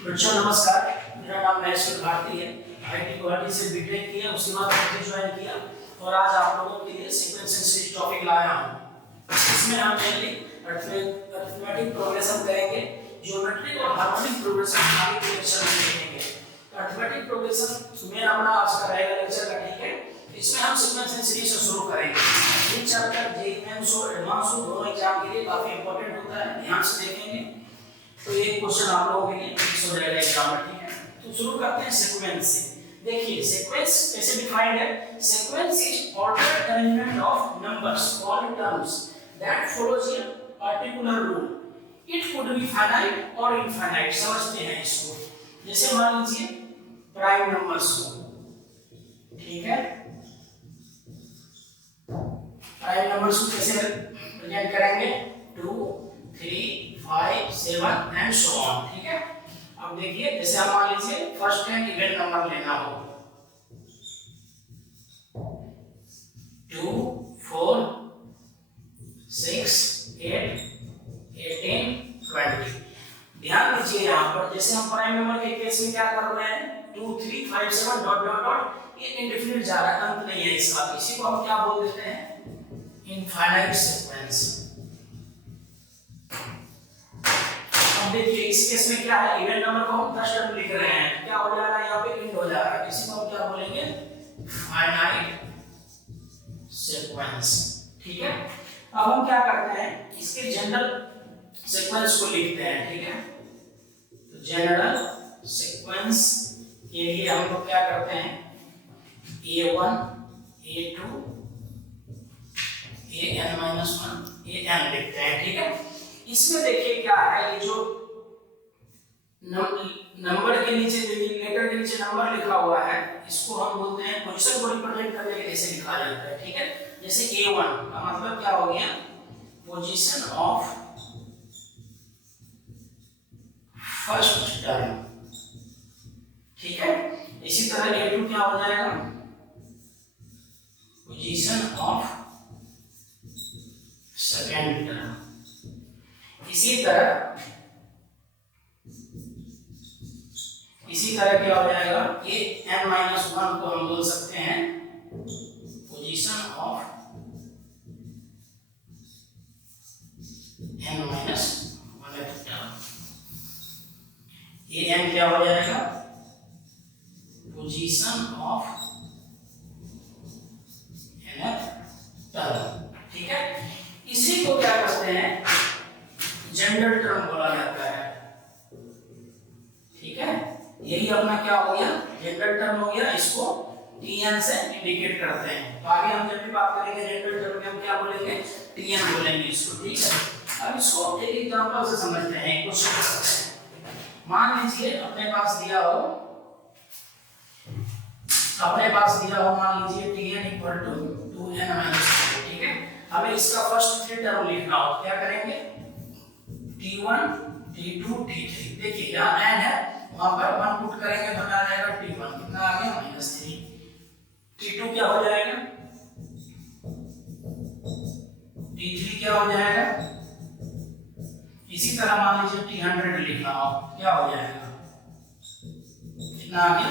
बच्चों नमस्कार, मेरा नाम महेश भारती है। आईटी गुवाहाटी से बीटेक किया, उसके बाद पीजी ज्वाइन किया और आज आप लोगों के लिए सीक्वेंस एंड सीरीज टॉपिक लाया हूं। इसमें हम मेनली अरिथमेटिक प्रोग्रेशन करेंगे, ज्योमेट्रिक और हार्मोनिक प्रोग्रेशन आगे के लेक्चर में देखेंगे। अरिथमेटिक प्रोग्रेशन में अपना आज का रहेगा लेक्चर का, ठीक है। इसमें हम सीक्वेंस एंड सीरीज से शुरू करेंगे। ये चैप्टर जेईई मेंस और एडवांस दोनों एग्जाम के लिए काफी इंपॉर्टेंट होता है, ध्यान से देखेंगे तो ये क्वेश्चन आप लोगों के लिए फिक्स हो जाएगा एग्जाम में, ठीक है। तो शुरू करते हैं सीक्वेंस से। देखिए सीक्वेंस कैसे डिफाइंड है। Sequence is ordered arrangement of numbers और terms that follows a particular rule. It could be finite और इनफाइनाइट। समझते हैं इसको। जैसे मान लीजिए प्राइम नंबर्स को, ठीक है। प्राइम नंबर्स को कैसे प्रेजेंट करेंगे? 2 3 5 7 एंड सो ऑन, ठीक है। अब देखिए जैसे हम मान लीजिए फर्स्ट है इवेंट नंबर लेना हो 2 4 6 8 18 20। ध्यान दीजिए यहाँ पर जैसे हम प्राइम नंबर के केस में क्या कर रहे हैं 2 3 5 7 डॉट डॉट डॉट, ये इंडेफिनिट जा रहा है, अंत नहीं है इसका। इसी को हम क्या बोल देते हैं? Infinite sequence. देखिए इस केस में क्या है, इवेंट नंबर को हम फर्स्ट टर्म लिख रहे हैं, क्या हो जा रहा है यहाँ पे? इंड हो जा रहा है। इसी को हम क्या बोलेंगे? फाइनाइट सीक्वेंस, ठीक है। अब हम क्या करते हैं, इसके जनरल सीक्वेंस को लिखते हैं, ठीक है। तो जनरल सीक्वेंस के लिए हम लोग क्या करते हैं? A1 A2 AN-1 AN लिखते हैं, ठीक है। इसमें देखिए क्या है, ये जो नंबर के नीचे लेटर के नीचे नंबर लिखा हुआ है, इसको हम बोलते हैं पोजीशन को रिप्रेजेंट करने के लिए ऐसे लिखा जाता है, ठीक है। जैसे A1 का मतलब क्या हो गया? पोजीशन ऑफ फर्स्ट टर्म, ठीक है। इसी तरह A2 क्या हो जाएगा? Position of second term. इसी तरह क्या हो जाएगा? An-1 को हम बोल सकते हैं position of n-1 term. An क्या हो जाएगा? पोजीशन ऑफ nth टर्म, ठीक है। इसी को क्या करते हैं? जनरल टर्म बोला जाता है, ठीक है। यही अपना क्या हो गया? जनरल टर्म हो गया। इसको Tn से इंडिकेट करते हैं। तो आगे हम जब भी बात करेंगे जनरल टर्म की, हम क्या बोलेंगे? Tn बोलेंगे इसको, ठीक है। अब इसको एक एग्जांपल से समझते हैं। क्वेश्चन मान लीजिए अपने पास दिया हो मान लीजिए Tn इक्वल टू 2n-2, ठीक है। हमें इसका फर्स्ट 3 टर्म लिखना हो, क्या करेंगे? T1 T2 T3। देखिए यहाँ n है, वहां पर 1 पुट करेंगे तो क्या आ जाएगा? T1 कितना आ गया? -3। T2 क्या हो जाएगा? T3 क्या हो जाएगा? इसी तरह मान लीजिए T100 लिखना हो, क्या हो जाएगा? कितना आ गया?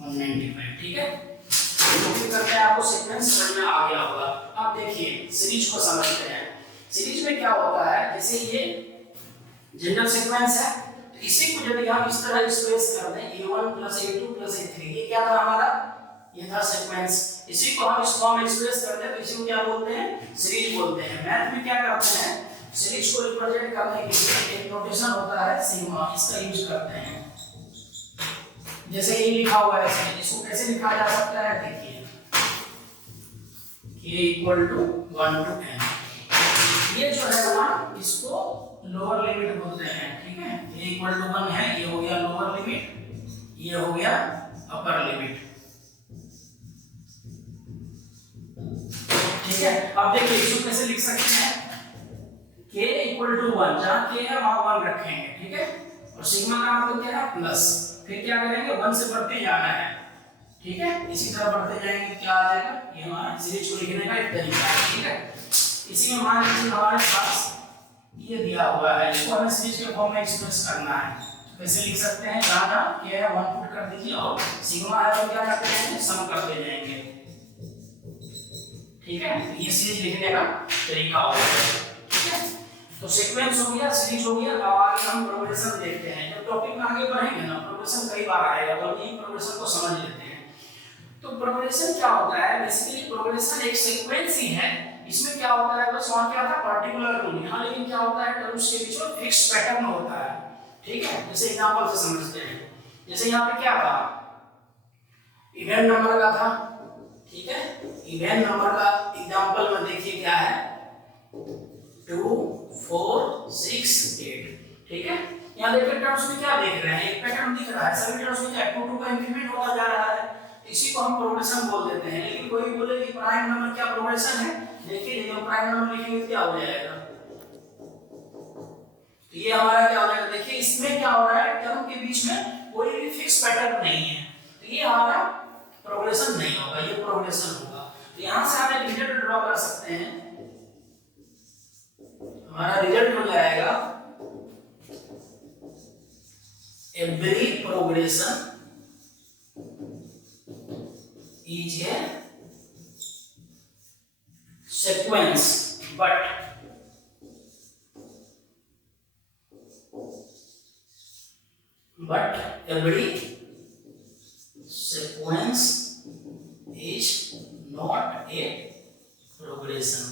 195, ठीक है। तो फिर करते हैं, आपको सीक्वेंस समझ में आ गया होगा। अब देखिए सीरीज को समझते हैं। सीरीज में क्या होता है, जैसे ये जनरल सीक्वेंस है, तो इसी को यदि हम इस तरह एक्सप्रेस कर दें A1 + A2 + A3, ये क्या था हमारा? ये था सीक्वेंस। इसी को हम इस फॉर्म में एक्सप्रेस करते हैं तो इसी को क्या बोलते हैं? सीरीज बोलते हैं। मैथ में क्या करते हैं? सीरीज को रिप्रेजेंट करने के लिए एक नोटेशन होता है सिग्मा, इसका यूज करते हैं। जैसे ये लिखा हुआ है, इसको कैसे लिखा जा सकता है? देखिए K = 1 to n। ये जो है 1, इसको लोअर लिमिट बोलते हैं, ठीक है। K = 1 है, ये हो गया लोअर लिमिट, ये हो गया अपर लिमिट, ठीक है। अब देखिए इसको कैसे लिख सकते हैं? K = 1, जहां K है वहां 1 रखेंगे, ठीक है। और सिग्मा का मतलब क्या है? प्लस। फिर क्या करेंगे? 1 से बढ़ते जाना है, ठीक है। इसी तरह बढ़ते जाएंगे, क्या आ जाएगा? ये हमारा सीरीज को लिखने का एक तरीका है, ठीक है। इसी में मान लीजिए हमारे पास ये दिया हुआ है, इसको हमें सीरीज के फॉर्म में एक्सप्रेस करना है। वैसे लिख सकते हैं गाना ये है 1 पुट कर दीजिए और सिग्मा है तो क्या करते हैं सम करते जाएंगे। ठीक है, ये सीरीज लिखने का तरीका होगा। ठीक है, तो सीक्वेंस हो गया, सीरीज हो गया। अब आगे हम प्रोग्रेशन देखते हैं। जब टॉपिक में आगे बढ़ेंगे ना प्रोग्रेशन कई बार आएगा, तो हम प्रोग्रेशन को समझ लेते हैं। तो प्रोग्रेशन क्या होता है? बेसिकली प्रोग्रेशन एक सीक्वेंस ही है। इसमें क्या होता है, बस वहां क्या था पर्टिकुलर रूल, यहाँ लेकिन क्या होता है टर्म्स के बीच में फिक्स पैटर्न होता है। ठीक है, जैसे एग्जांपल से समझते हैं। जैसे यहाँ पे क्या था, इवेंट नंबर का था। ठीक है, इवेंट नंबर का एग्जांपल में देखिए क्या है 2 4 6 8। ठीक है, यहाँ देखिए टर्म्स में क्या देख रहे हैं, एक पैटर्न दिख रहा है। सभी टर्म्स में क्या 2 2 का इंक्रीमेंट होता जा रहा है, इसी को हम प्रोग्रेशन बोल देते हैं। लेकिन कोई बोले कि प्राइम नंबर क्या प्रोग्रेशन है, देखिए जब हम प्राइम नंबर लिखेंगे क्या हो जाएगा, तो ये हमारा क्या हो जाएगा, देखिए इसमें क्या हो रहा है टर्म के बीच में कोई भी फिक्स पैटर्न नहीं है, तो ये हमारा प्रोग्रेशन नहीं होगा, ये प्रोग्रेशन होगा। तो यहां से हम एक रिजल्ट ड्रॉ कर सकते हैं। हमारा रिजल्ट हो जाएगा every progression is a sequence but every sequence is not a progression।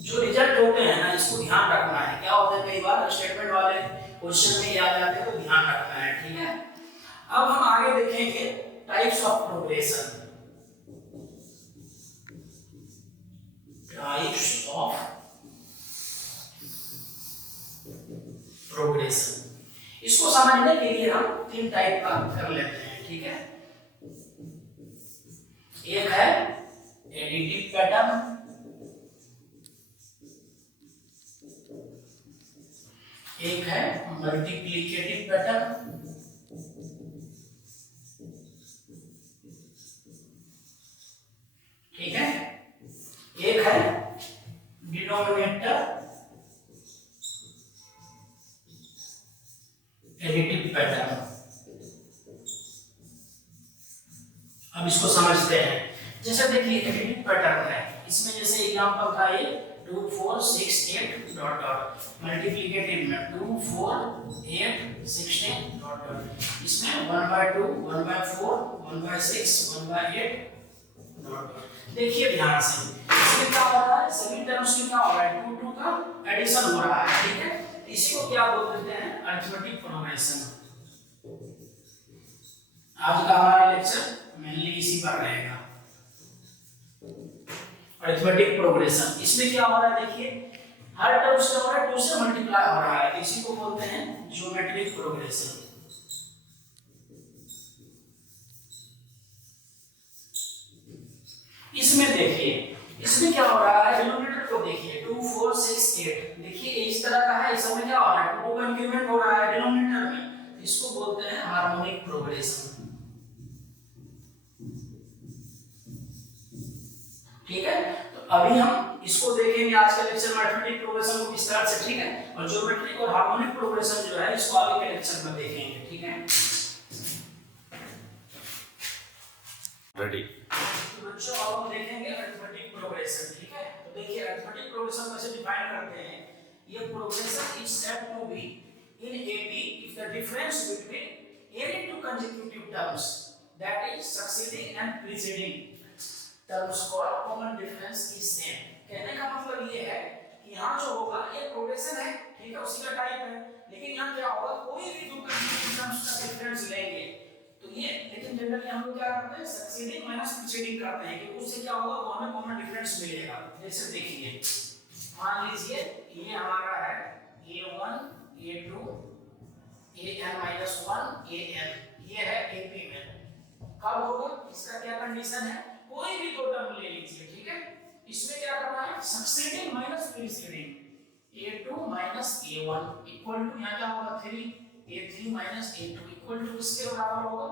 जो रिजल्ट होते हैं ना इसको ध्यान रखना है। क्या होता है कई बार स्टेटमेंट वाले क्वेश्चन में याद आते हैं, तो ध्यान रखना है। ठीक है, अब हम आगे देखेंगे types of progression. Types of progression, इसको समझने के लिए हम 3 टाइप का कर लेते हैं। ठीक है, एक है एडिटिव पैटर्न, एक है मल्टीप्लिकेटिव पैटर्न, ठीक है, एक है डिनोमिनेटर एडिटिव पैटर्न। अब इसको समझते हैं। जैसे देखिए एडिटिव पैटर्न है, इसमें जैसे एग्जांपल था ये 2 4 6 8 डॉट डॉट, मल्टीप्लिकेटिव में 2 4 8 16 डॉट डॉट, इसमें 1/2 1/4 1/6 1/8 डॉट डॉट। देखिए ध्यान से, इसमें क्या हो रहा है, सभी टर्म्स में क्या हो रहा है 2 2 का एडिशन हो रहा है। ठीक है, इसी को क्या बोल देते हैं अरिथमेटिक प्रोग्रेशन। आज का हमारा लेक्चर मेनली इसी पर रहेगा, अरिथमेटिक प्रोग्रेशन। इसमें क्या हो रहा है देखिए, हर टर्म से हो रहा है 2 से मल्टीप्लाई हो रहा है, इसी को बोलते हैं ज्योमेट्रिक प्रोग्रेशन। इसमें देखिए, इसमें क्या हो रहा है, डिनोमिनेटर को देखिए 2 4 6 8, देखिए इस तरह का है। इसमें क्या हो रहा है 2 का इंक्रीमेंट हो रहा है डिनोमिनेटर में, इसको बोलते हैं हार्मोनिक प्रोग्रेशन। ठीक है, तो अभी हम इसको देखेंगे आज के लेक्चर में अरिथमेटिक प्रोग्रेशन को किस तरह से। ठीक है, और ज्योमेट्रिक और हार्मोनिक प्रोग्रेशन जो है इसको आगे के लेक्चर में देखेंगे। ठीक है, रेडी। तो बच्चों अब हम देखेंगे अरिथमेटिक प्रोग्रेशन। ठीक है, तो देखिए अरिथमेटिक प्रोग्रेशन कैसे डिफाइन करते हैं। ये progression is said to be in AP if the difference between any two consecutive terms that is succeeding and preceding terms का कॉमन डिफरेंस इज सेम। कहने का मतलब ये है कि यहाँ जो होगा ये प्रोग्रेशन है, ठीक है, उसी का टाइप है, लेकिन यहाँ क्या होगा कोई भी दो कंसेक्यूटिव टर्म्स का डिफरेंस लेंगे तो ये, लेकिन जनरली हम लोग क्या करते हैं सक्सीडिंग माइनस प्रीसीडिंग करते हैं कि उससे क्या होगा वो हमें कॉमन डिफरेंस मिलेगा। जैसे देखिए मान लीजिए ये हमारा है a1 a2 an-1 an, ये है AP में। कब होगा इसका क्या कंडीशन है, कोई भी दो टर्म ले लीजिए। ठीक है, इसमें क्या करना है succeeding minus preceding, a2 minus a1 equal to यहाँ क्या होगा 3 a3 minus a2 equal to किसके बराबर होगा,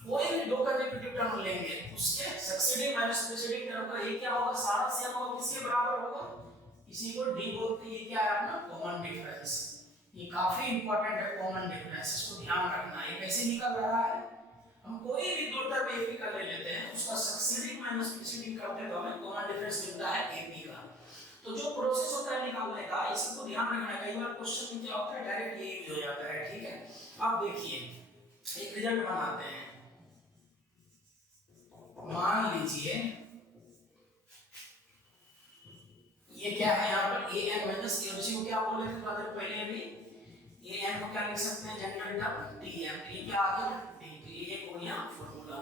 कोई भी दो कंसेक्यूटिव टर्म लेंगे उसके सक्सीडिंग माइनस प्रीसीडिंग टर्म का ये क्या होगा सारा सेम होगा, किसके बराबर होगा, इसी को d बोलते हैं। ये क्या है अपना कॉमन डिफरेंस, ये काफी इंपॉर्टेंट है, कॉमन डिफरेंस, इसको ध्यान रखना है। कैसे निकल रहा है, हम कोई भी दो टर्म एपी का ले लेते हैं, उसका सक्सीडिंग माइनस प्रीसीडिंग करते हैं तो हमें कॉमन डिफरेंस मिलता है एपी का। तो जो प्रोसेस होता है निकालने का, इसको ध्यान रखना है। कई बार क्वेश्चन में क्या होता है, डायरेक्ट ये यूज हो जाता है, ठीक है। अब देखिए एक रिजल्ट बनाते हैं। मान लीजिए ये क्या है, यहाँ पर ए एन माइनस ए, उसी को क्या बोले थे थोड़ा देर पहले भी, ए एन को क्या लिख सकते हैं, general term T N, T क्या आ गया टी, तो ये एक हो गया फॉर्मूला,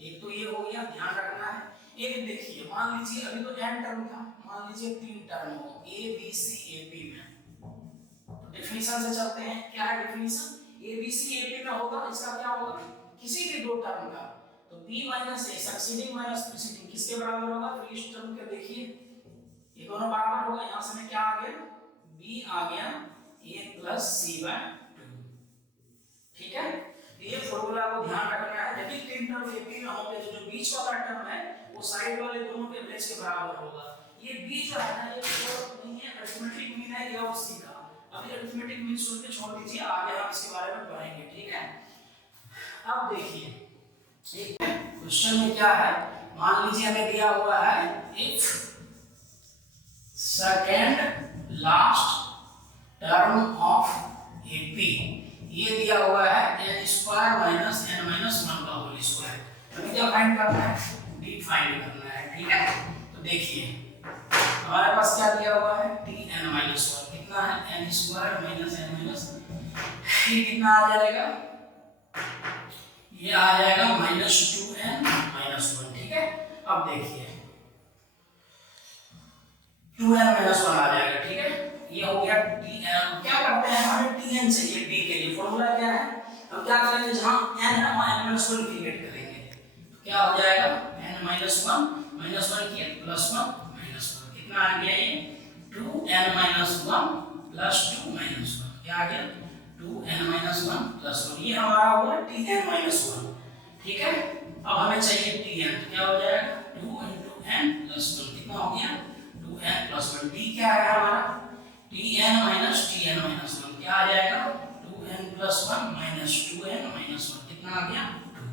एक तो ये हो गया, ध्यान रखना है। एक देखिए, मान लीजिए अभी तो एन टर्म था, मान लीजिए तीन टर्म हो ए बी सी ए पी में, तो डेफिनेशन से चलते हैं। क्या है definition, A B C A P में होगा, इसका क्या होगा, किसी भी दो टर्म का, तो b माइनस ए सक्सीडिंग माइनस प्रीसीडिंग किसके बराबर होगा, तो इस टर्म के देखिए ये दोनों बराबर होगा, यहां से में क्या आ गया, b आ गया a प्लस c बाय 2, ठीक है। ये फॉर्मूला को ध्यान रखना है। यदि तीन टर्म एपी में होंगे तो जो बीच वाला टर्म है वो साइड वाले दोनों के एवरेज के बराबर होगा। ये बीच जो है ना, ये तो नहीं है, अरिथमेटिक मीन है या उसी का, अभी अरिथमेटिक मीन सुन के छोड़ दीजिए, आगे हम इसके बारे में पढ़ेंगे, ठीक है। अब देखिए एक क्वेश्चन में क्या है, मान लीजिए हमें दिया हुआ है if second last term of AP, ये दिया हुआ है n square minus n minus 1 का होल स्क्वायर, हमें क्या फाइंड करना है, d फाइंड करना है, ठीक है। तो देखिए हमारे पास क्या दिया हुआ है, tn माइनस 1, कितना है n square minus n minus, ये कितना आ जाएगा, ये आ जाएगा माइनस 2n माइनस 1, ठीक है। अब देखिए 2n माइनस 1 आ जाएगा, ठीक है। ये हो गया tn, क्या करते हैं, हमें tn चाहिए d के लिए, फॉर्मूला क्या है, हम क्या करेंगे, जहां n है वहां n माइनस 1 क्रिएट करेंगे, तो क्या हो जाएगा n माइनस 1 किया प्लस 1 माइनस 1, कितना आ गया ये 2n माइनस 1 प्लस 2 माइनस 1, क्या आ गया 2n माइनस 1 प्लस 1, ये हमारा हुआ tn माइनस 1, ठीक है। अब हमें चाहिए tn, तो क्या हो जाएगा 2 into n प्लस 1, कितना हो गया 2n प्लस 1, d क्या है हमारा tn माइनस tn माइनस 1, क्या आ जाएगा 2n plus 1 minus 2n minus 1, कितना आ गया 2,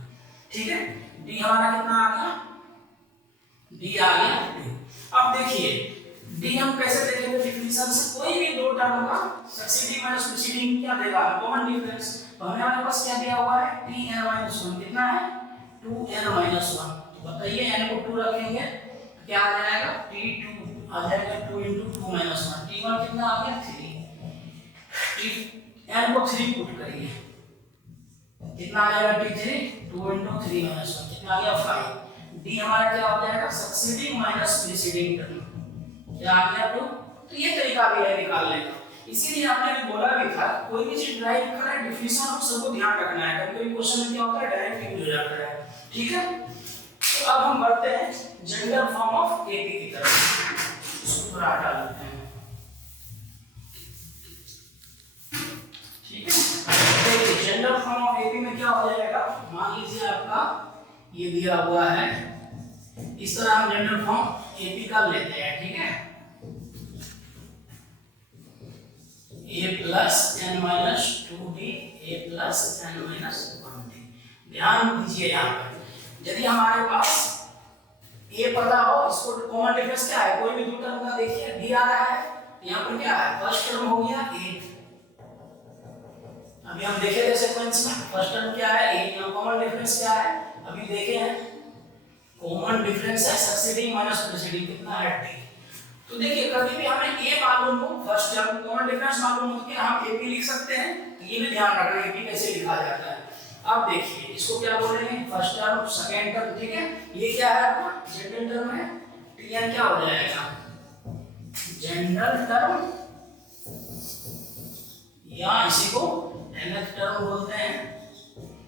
ठीक है। d हमारा कितना आ गया, d आ गया 2। अब देखिए d हम कैसे देखेंगे, डिफरेंशियल से कोई भी दो टर्म का सक्सीडिंग माइनस प्रीसीडिंग क्या देगा, कॉमन डिफरेंस, तो हमारे पास क्या दिया हुआ है tn माइनस 1, कितना है 2n माइनस 1, तो बताइए n को 2 रखेंगे क्या आ जाएगा t2 आ जाएगा 2 into 2 minus 1, t1 कितना आ गया 3, n को 3 पुट करिए कितना आ जाएगा t3 2 into 3 minus 1, कितना आ गया 5, d हमारा क्या हो जाएगा सक्सीडिंग माइनस प्रीसीडिंग टर्म, क्या आ गया 2। तो ये तरीका भी है निकालने का, इसीलिए हमने भी बोला भी था कोई भी चीज ड्राइव करें डेफिनेशन हम सबको ध्यान रखना है, कभी-कभी क्वेश्चन में क्या होता है डायरेक्ट यूज हो जाता है, ठीक है। तो अब हम बढ़ते हैं जनरल फॉर्म ऑफ एपी की तरफ, इसको थोड़ा हटा लेते हैं, ठीक है। देखिए जनरल फॉर्म ऑफ एपी में क्या हो जाएगा, मान लीजिए आपका ये दिया हुआ है, इस तरह हम जनरल फॉर्म एपी का लेते हैं, ठीक है। a plus n minus 2d a plus n minus 1d, ध्यान दीजिए यहाँ पर यदि हमारे पास a पता हो, इसको कॉमन डिफरेंस क्या है, कोई भी दो टर्म का देखिए d आ रहा है, यहाँ पर क्या है फर्स्ट टर्म हो गया a, अभी हम देखे थे सीक्वेंस में फर्स्ट टर्म क्या है a, यहाँ कॉमन डिफरेंस क्या है अभी देखे हैं, कॉमन डिफरेंस है सक्सीडिंग माइनस प्रीसीडिंग, कितना है d। तो देखिए कभी भी हमें a मालूम हो, फर्स्ट टर्म कॉमन डिफरेंस मालूम हो, तो हम ap लिख सकते हैं, तो ये भी ध्यान रखना है ap कैसे लिखा जाता है। अब देखिए इसको क्या बोलेंगे, फर्स्ट टर्म सेकंड टर्म, ठीक है। ये क्या है आपका जनरल टर्म है, tn क्या हो जाएगा जनरल टर्म, या इसी को nth टर्म बोलते हैं,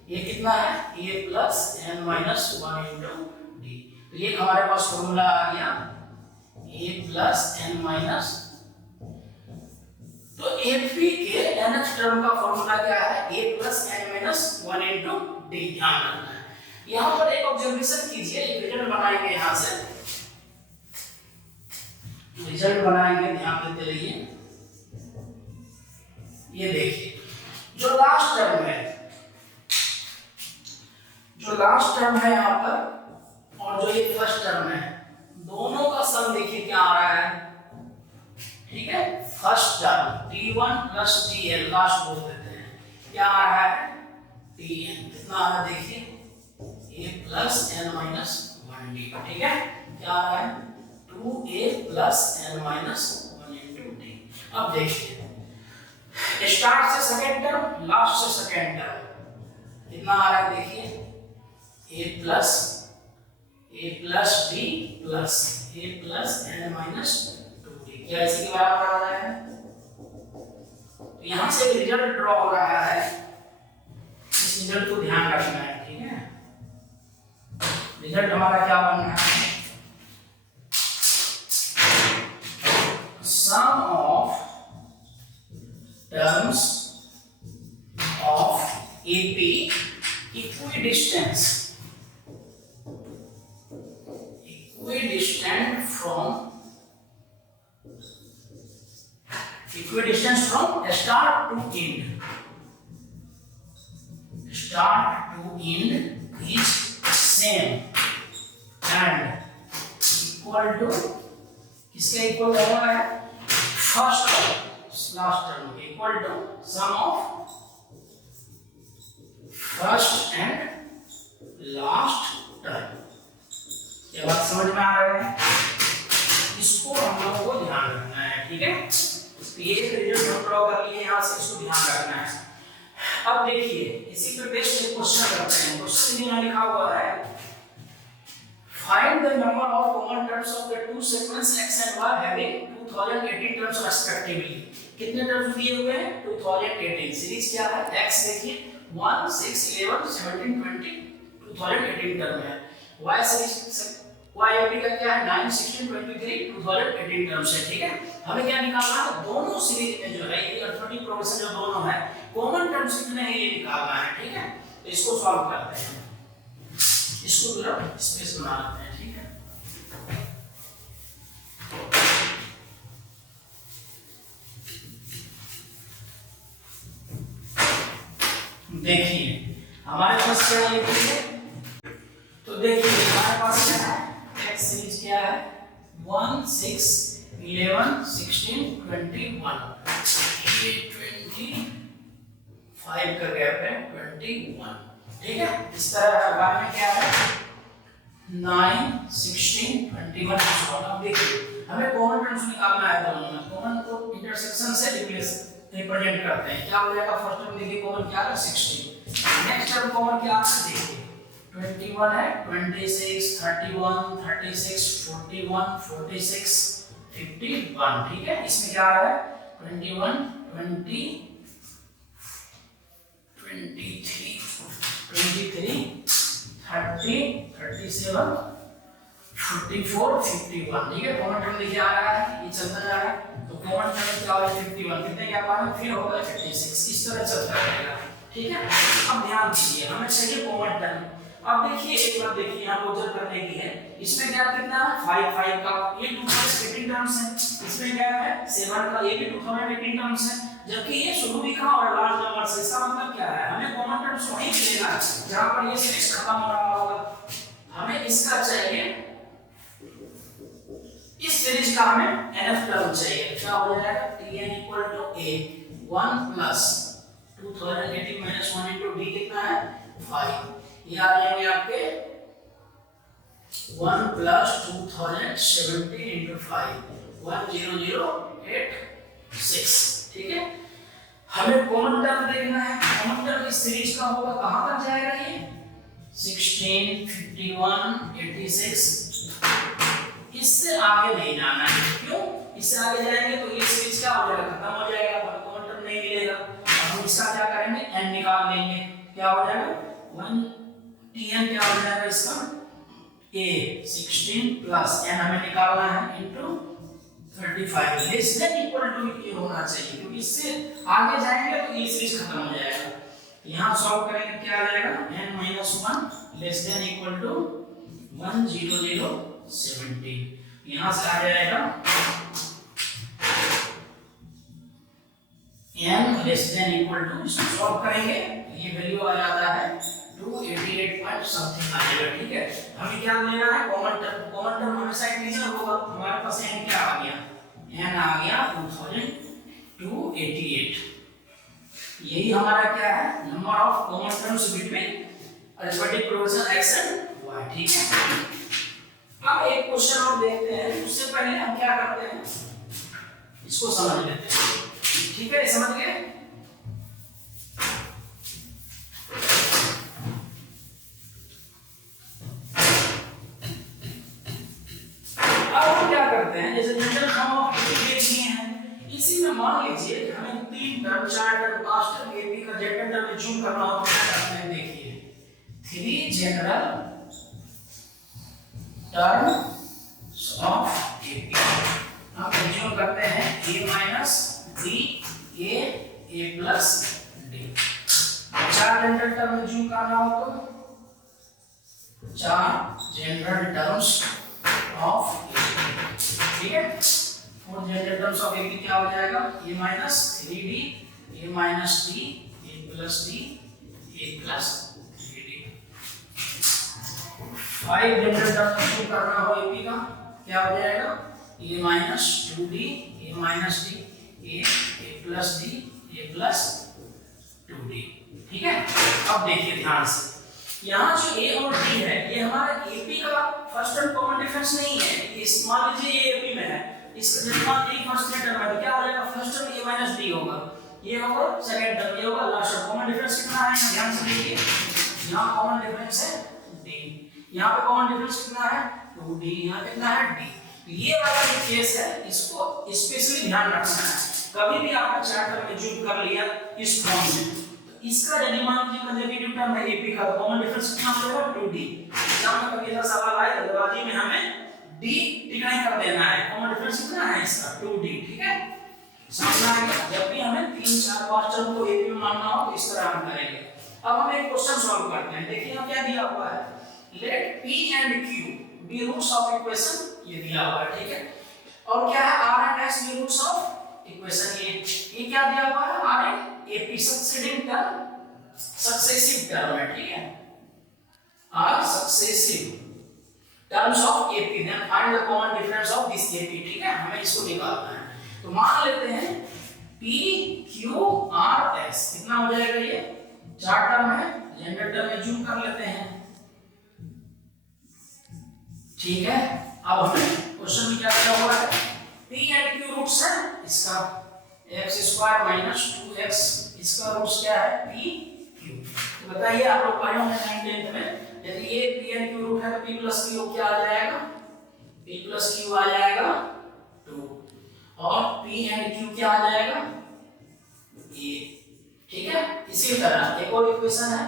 ये कितना है a plus n minus 1 into d, तो ये हमारे पास फॉर्मूला आ गया a प्लस n माइनस, तो AP के nth टर्म का फॉर्मूला क्या है a plus n minus 1 into d, ध्यान रखना है। यहाँ पर एक ऑब्जर्वेशन कीजिए, एक रिजल्ट बनाएंगे, यहाँ से रिजल्ट बनाएंगे, ध्यान देते रहिए। ये देखिए जो लास्ट टर्म है यहाँ पर और जो ये फर्स्ट टर्म है, दोनों का सम देखिए क्या आ रहा है, ठीक है। First term t1 plus tn last बोल देते हैं, क्या आ रहा है tn, कितना आ रहा है देखिए a plus n minus 1d, ठीक है। क्या आ रहा है 2a plus n minus 1 into d। अब देखिए स्टार्ट से सेकेंड टर्म, लास्ट से सेकेंड टर्म, कितना आ रहा है देखिए a plus d plus a plus n minus 2d, क्या इसी के बराबर आ रहा है। तो यहां से एक रिजल्ट ड्रॉ हो रहा है, इस रिजल्ट को ध्यान रखना है, ठीक है। रिजल्ट हमारा क्या बन रहा है, sum of terms of AP equidistant from start to end is same and equal to, किसके इक्वल हो रहा है, first last term equal to sum of first and last term. ये बात समझ में आ रहा है, इसको हम लोगों को ध्यान रखना है, ठीक है। ये रिजल्ट हम ड्रॉ कर लिए यहाँ से, इसको ध्यान रखना है। अब देखिए इसी पे बेस्ड एक क्वेश्चन करते हैं। क्वेश्चन में यहाँ लिखा हुआ है find the number of common terms of the two segments x and y having 2018 terms respectively. कितने टर्म्स दिए हुए हैं 2018। सीरीज क्या है x देखिए 1 6 11 17 20 2018 टर्म है। y सीरीज YAP का क्या है 9 16 23 2018 टर्म्स है, ठीक है। हमें क्या निकालना है, दोनों सीरीज में जो है ये अरिथमेटिक प्रोग्रेशन जो दोनों है कॉमन टर्म्स कितने हैं ये निकालना है, ठीक है। तो इसको सॉल्व करते हैं, इसको पूरा स्पेस बना लेते हैं, ठीक है। देखिए हमारे पास क्या है, तो देखिए हमारे पास क्या है, x सीरीज क्या है 1 6 11 16 21, ये 25 का गैप है 21, ठीक है। इस तरह y में क्या है 9 16 21। अब देखिए हमें कॉमन टर्म्स निकालना है दोनों में, कॉमन को इंटरसेक्शन से रिप्रेजेंट करते हैं। क्या हो जाएगा, फर्स्ट टर्म देखिए कॉमन क्या है 16, नेक्स्ट टर्म कॉमन क्या है देखिए 21 है 26 31 36 41 46 51, ठीक है। इसमें क्या आ रहा है 21 20 23 30 37 44 51, ठीक है। कॉमन टर्म देखिए आ रहा है, ये चलता जा रहा है, तो कॉमन टर्म क्या होगा 51, कितने क्या आ रहा है फिर होगा 56, इस तरह चलता रहेगा, ठीक है। अब ध्यान दीजिए हमें चाहिए कॉमन टर्म। अब देखिए एक बात देखिए यहाँ पर ऑब्जर्व करने की है, इसमें गैप कितना है 5 का, ये 2018 टर्म्स है, इसमें गैप है 7 का, ये भी 2018 टर्म्स है, जबकि ये शुरू भी का और लास्ट नंबर से। इसका मतलब क्या है, हमें कॉमन टर्म्स वहीं मिलेगा जहां पर ये सीरीज खत्म हो रहा होगा। हमें इसका चाहिए, इस सीरीज का हमें nth टर्म चाहिए, क्या हो जाएगा tn = a 1 plus 2018 minus 1 into d कितना है 5, ये आ जाएंगे आपके 1 प्लस 2070 इंटू 5 10086, ठीक है। हमें कॉमन टर्म देखना है, कॉमन टर्म इस सीरीज का होगा कहां तक जाएगा ये 16 51 86, इससे आगे नहीं जाना है, क्यों, इससे आगे जाएंगे तो ये सीरीज क्या हो जाएगा खत्म हो जाएगा, हमें कॉमन टर्म नहीं मिलेगा। अब हम इसका क्या करेंगे n निकाल लेंगे, क्या हो जाएगा 1 tn क्या हो जाएगा इसका a 16 प्लस n हमें निकालना है into 35 less than equal to ये होना चाहिए, क्योंकि इससे आगे जाएंगे तो ये सीरीज खत्म हो जाएगा। यहां सॉल्व करेंगे क्या आ जाएगा n - 1 less than equal to 10070, यहां से आ जाएगा n less than equal to, इसको सॉल्व करेंगे ये वैल्यू आ जाता है 288 पॉइंट समथिंग आ जाएगा। ठीक है, हमें क्या लेना है, कॉमन टर्म हमेशा इंटीजर होगा। हमारे पास n क्या आ गया, n आ गया 2288। यही हमारा क्या है, number of common terms between arithmetic progression x and y। ठीक है, अब एक क्वेश्चन और देखते हैं, उससे पहले हम क्या करते हैं, इसको समझ लेते हैं। ठीक है, समझ गए। अब हम क्या करते हैं, जैसे जनरल फॉर्म ऑफ एपी देख लिए हैं, इसी में मान लीजिए कि हमें 3 टर्म 4 टर्म 5 टर्म एपी का जनरल टर्म में चूज करना हो तो क्या करते हैं, देखिए 3 जनरल टर्म्स ऑफ एपी हम चूज करते हैं a minus b a plus d। 4 general term में चूज करना हो तो 4 जनरल टर्म्स ऑफ एपी। ठीक है, 4 जनरल टर्म्स ऑफ एपी क्या हो जाएगा, a minus 3d a minus d a plus d a plus 3d। 5 general term choose करना हो एपी का क्या हो जाएगा, a minus 2d a minus d a plus d a plus 2d। ठीक है, अब देखिए ध्यान से, यहाँ जो a और d है ये हमारा एपी का फर्स्ट टर्म कॉमन डिफरेंस नहीं है। इस मान लीजिए ये एपी में है, इसका जब एक फर्स्ट टर्म है तो क्या हो जाएगा, first term a minus d होगा, ये होगा सेकंड टर्म, ये होगा लास्ट टर्म। कॉमन डिफरेंस कितना है, ध्यान से देखिए, यहाँ कॉमन डिफरेंस है d, यहाँ पे कॉमन डिफरेंस कितना है 2d, यहाँ कितना है d। ये वाला जो केस है इसको स्पेशली ध्यान रखना है। कभी भी आपने चार्ट में चूज कर लिया इस फॉर्म में, इसका यदि मान लीजिए कंसेक्यूटिव टर्म है एपी का, तो कॉमन डिफरेंस कितना होगा 2d। जब कभी ऐसा सवाल आए जल्दबाजी में हमें d डिक्लाइन कर देना है, कॉमन डिफरेंस कितना है इसका 2d। ठीक है, समझ में आ गया। जब भी हमें 3 4 5 टर्म को एपी में मानना हो तो इस तरह हम करेंगे। अब हम एक क्वेश्चन सॉल्व करते हैं, देखिए यहाँ क्या दिया हुआ है, let p and q be roots of equation, ये दिया हुआ है। ठीक है, और क्या है r and s be roots of equation ये क्या दिया हुआ है, r and ap successive term है। ठीक है, r successive terms of ap, then find the common difference of this ap। ठीक है, हमें इसको निकालना है, तो मान लेते हैं p q r s कितना हो जाएगा, ये 4 टर्म है, जनरल टर्म में जूम कर लेते हैं। ठीक है, अब हमें क्वेश्चन में क्या दिया हुआ है, p एंड q रूट्स है इसका x स्क्वायर माइनस 2x, इसका रूट्स क्या है p q। तो बताइए आप लोग पढ़े होंगे 9th में, यदि ये p एंड q रूट है तो p प्लस q क्या आ जाएगा, p प्लस q आ जाएगा 2, और p एंड q क्या आ जाएगा 1। ठीक है, इसी तरह एक और इक्वेशन है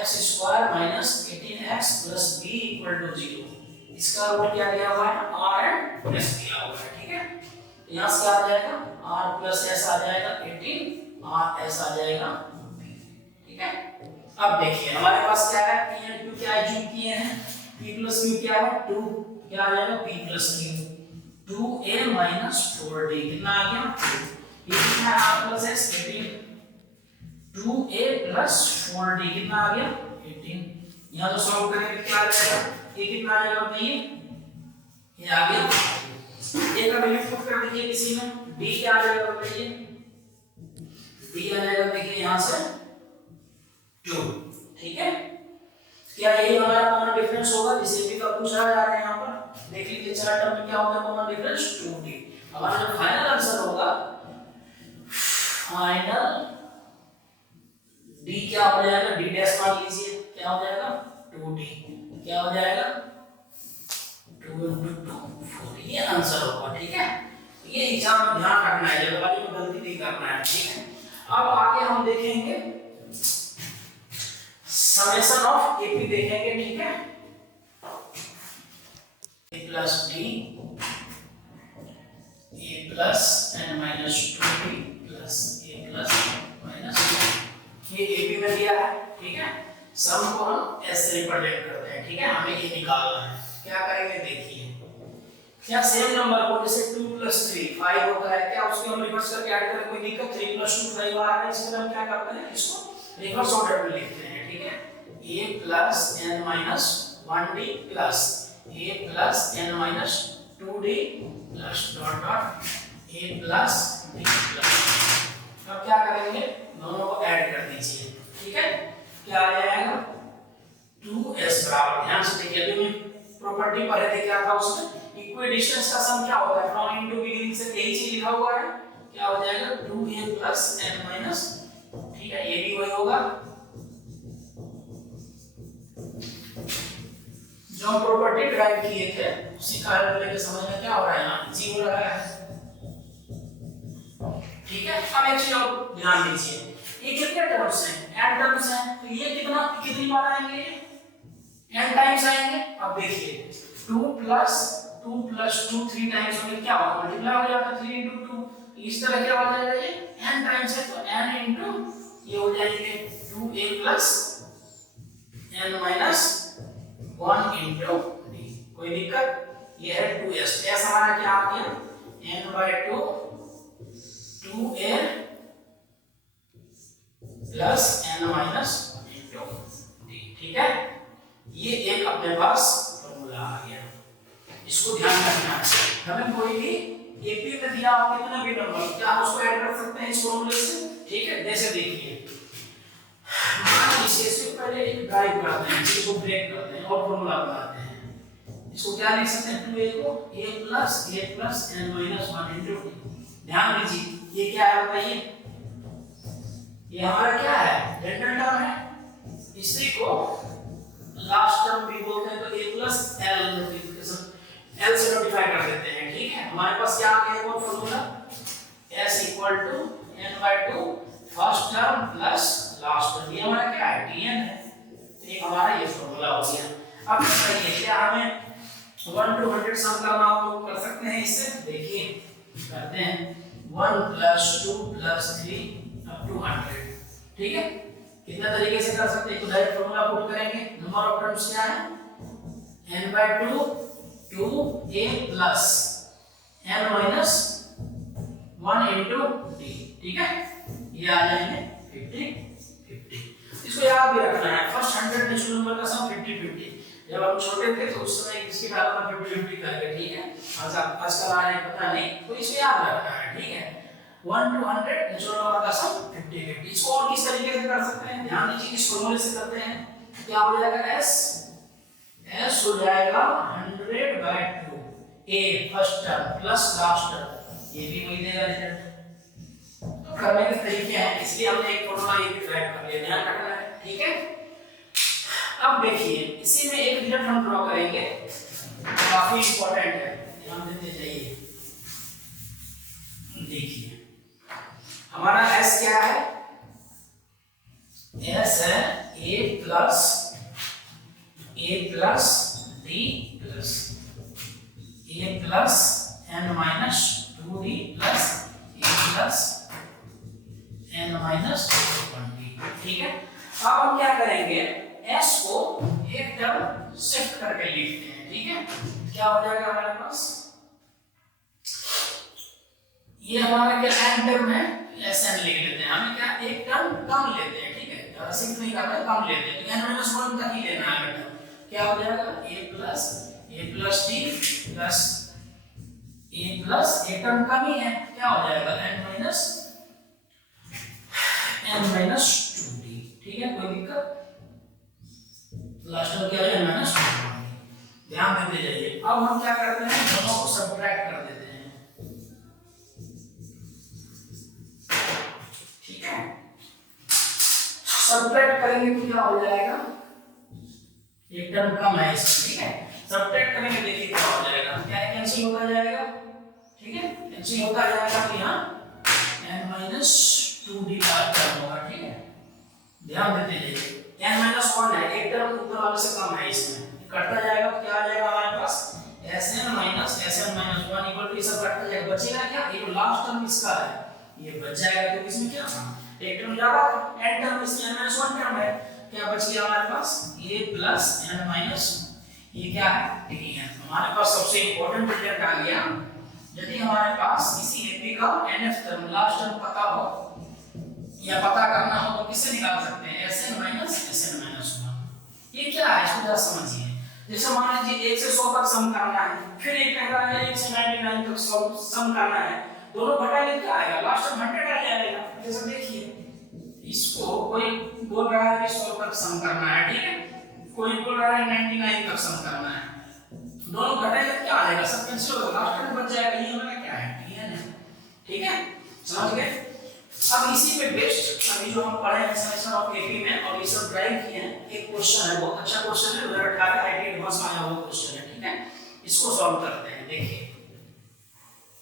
x square minus 18x plus b equal to 0, इसका रूट क्या दिया हुआ है r एंड s दिया हुआ है। ठीक है, यहाँ से आ जाएगा r प्लस s आ जाएगा 18 r s आ जाएगा 2। ठीक है, अब देखिए हमारे पास क्या है, p एंड q क्या एज्यूम किए हैं, p प्लस q क्या है 2, क्या आ जाएगा p plus q 2a minus 4d कितना आ गया 2, ये कितना है r plus s 18, 2a plus 4d कितना आ गया 18। यहाँ तो सॉल्व करेंगे क्या आ जाएगा, ये कितना आ जाएगा बताइए, ये आ गया, a का वैल्यू पुट कर दीजिए किसी में, d क्या आ जाएगा बताइए, d आ जाएगा देखिए यहाँ से 2। ठीक है, क्या यही हमारा कॉमन डिफरेंस होगा जिसे भी का पूछा जा रहा है, यहाँ पर देख लीजिए 4 टर्म में क्या होगा कॉमन डिफरेंस 2d। हमारा जो फाइनल आंसर होगा, फाइनल d क्या हो जाएगा, d डैश मान लीजिए क्या हो जाएगा 2d, क्या हो जाएगा 2 into 2 4, ये आंसर होगा। ठीक है, ये एग्जाम में ध्यान रखना है, जल्दबाजी में गलती नहीं करना है। ठीक है, अब आगे हम देखेंगे समेशन ऑफ एपी देखेंगे। ठीक है, a plus d a plus n minus 2d plus a plus minus, ये एपी में दिया है। ठीक है, सम को हम s से रिप्रेजेंट करते हैं। ठीक है, हमें ये निकालना है, क्या करेंगे देखिए, क्या सेम नंबर को जैसे 2 + 3 5 होता है, क्या उसको हम रिवर्स करके ऐड करें, कोई दिक्कत? 3 + 2 5 आ रहा है, इसमें हम क्या करते हैं, इसको रिवर्स ऑर्डर में लिखते हैं, ठीक है। a + n - 1d plus a + n - 2d plus dot dot a + d plus. अब क्या करेंगे, दोनों को ऐड कर दीजिए, ठीक है। क्या आ जाएगा 2s बराबर, ध्यान से देखिए, अभी मैं प्रॉपर्टी पढ़े थे, क्या था उसमें, इक्विडिस्टेंस का सम क्या होता है, फ्रॉम इनटू बिगिनिंग से यही चीज लिखा हुआ है, क्या हो जाएगा 2a + n - ठीक है, ये भी वही होगा जो हम प्रॉपर्टी ड्राइव किए थे, उसी कारण लेके समझ में क्या हो रहा है, यहाँ जी हो रहा है, ठीक है। अब एक चीज और ध्यान दीजिए, ये कितने टर्म्स हैं, n टर्म्स हैं, तो ये कितनी बार आएंगे, n टाइम्स आएंगे। अब देखिए 2 + 2 + 2 3 टाइम्स होंगे, क्या होगा, मल्टीप्लाई हो जाएगा 3 × 2, इस तरह क्या हो जाएगा, ये n टाइम्स है तो n × ये हो जाएंगे 2a + n - 1 × d, कोई दिक्कत? ये है 2s, s हमारा क्या आ गया n/2 2a + n - 1 × d, ठीक है। ये एक अपने पास फॉर्मूला आ गया, इसको ध्यान रखना है। हमें कोई भी एपी में दिया हो कितना भी नंबर, क्या हम उसको ऐड कर सकते हैं इस फॉर्मूले से, ठीक है। जैसे देखिए मान लीजिए इससे पहले एक ड्राइव करते हैं, इसको ब्रेक करते हैं और फॉर्मूला बनाते हैं। इसको क्या लिख सकते हैं, 2a को a + n - 1 × d। ध्यान दीजिए ये क्या है बताइए, ये हमारा क्या है, डेंटल टर्म है, इसी को लास्ट टर्म भी बोलते हैं, तो a + l नोटिफिकेशन l से नोटिफाई कर देते हैं, ठीक है। हमारे पास क्या आ गया, वो formula s = n/2 first term plus last term, ये हमारा क्या है, tn है, तो एक हमारा ये फॉर्मूला हो गया। अब बताइए क्या हमें 1 to 100 सम करना हो तो कर सकते हैं इससे, देखिए करते हैं 1 + 2 + 3 up to 100, ठीक है। कितना तरीके से कर सकते हैं, तो डायरेक्ट फॉर्मूला पुट करेंगे, नंबर ऑफ टर्म्स क्या है, n/2 2a + n - 1 × d, ठीक है। ये आ जाएंगे 50 50। इसको याद भी रखना है, फर्स्ट 100 नेचुरल नंबर का सम 50 50। जब हम छोटे थे तो उस समय किसकी डालना 50 50 करके, ठीक है। आजकल आ रहे पता नहीं, तो इसको याद रखना है, ठीक है। 1 to 100 नेचुरल नंबर का सम 50 50। इसको और किस तरीके से कर सकते हैं, ध्यान दीजिए, इस फॉर्मूले से करते हैं, क्या हो जाएगा, s हो जाएगा 100/2 a first term plus last term, ये भी वही देगा रिजल्ट। तो करने के तरीके हैं, इसलिए हमने एक फॉर्मूला ये भी ड्राइव कर लिया, ध्यान रखना है, ठीक है। अब देखिए इसी में एक रिजल्ट हम ड्रॉ करेंगे, काफी इंपॉर्टेंट है, ध्यान देते जाइए। देखिए हमारा s क्या है, s है a + d + a + n - 2d + a + n - 1d, ठीक है। अब हम क्या करेंगे, s को एक टर्म शिफ्ट करके लिखते हैं, ठीक है। क्या हो जाएगा हमारे पास, ये हमारा क्या n टर्म है, sn लिख लेते हैं, हमें क्या एक टर्म कम लेते हैं, ठीक है, ज्यादा शिफ्ट नहीं करना है, कम लेते हैं, तो n - 1 तक ही लेना है टर्म। क्या हो जाएगा a + d + a टर्म कम ही है, क्या हो जाएगा n - 2d, ठीक है, कोई दिक्कत, लास्ट में क्या है n - 2d, ध्यान देते जाइए। अब हम क्या करते हैं, दोनों को सब्ट्रैक्ट कर देते हैं, ठीक है। सब्ट्रैक्ट करेंगे तो क्या हो जाएगा, एक टर्म कम है इसमें, ठीक है। सब्ट्रैक्ट करेंगे देखिए क्या हो जाएगा, क्या कैंसिल होता जाएगा, ठीक है, कैंसिल होता जाएगा, तो यहाँ n - 2d का टर्म होगा, ठीक है। ध्यान देते जाइए, n - 1 है, एक टर्म ऊपर वाले से कम है, इसमें कटता जाएगा, तो क्या आ जाएगा हमारे पास sn - 1 = ये सब कटता जाएगा, बचेगा क्या, ये जो लास्ट टर्म इसका है ये बच जाएगा, क्योंकि इसमें क्या था, एक टर्म ज्यादा था, n टर्म इसमें n - 1 टर्म है, क्या बच गया हमारे पास a + n - ये क्या है TN। हमारे पास सबसे इंपॉर्टेंट रिजल्ट आ गया, यदि हमारे पास किसी एपी का nth टर्म लास्ट टर्म पता हो या पता करना हो तो किससे निकाल सकते हैं, Sn माइनस Sn माइनस 1। ये क्या है इसको जरा समझिए। जैसे मान लीजिए 1 से 100 तक सम करना है, फिर एक कह रहा है 1 से 99 तक सम करना है, दोनों घटाएंगे क्या आएगा, लास्ट टर्म 100 आ जाएगा। जैसे देखिए इसको कोई बोल रहा है कि 100 तक सम करना है, ठीक है, कोई बोल रहा है 99 तक सम करना है, दोनों घटाएंगे क्या आएगा, सब कैंसिल होगा, लास्ट टर्म बच जाएगा। ये हमारा क्या है TN है, ठीक है, समझ गए। अब इसी में बेस्ट अभी जो हम पढ़े हैं समेशन ऑफ एपी में और ये सब ड्राइव किए हैं, एक क्वेश्चन है, बहुत अच्छा क्वेश्चन है, 2018 आईटी एडवांस में आया हुआ क्वेश्चन है, ठीक है, इसको सॉल्व करते हैं। देखिए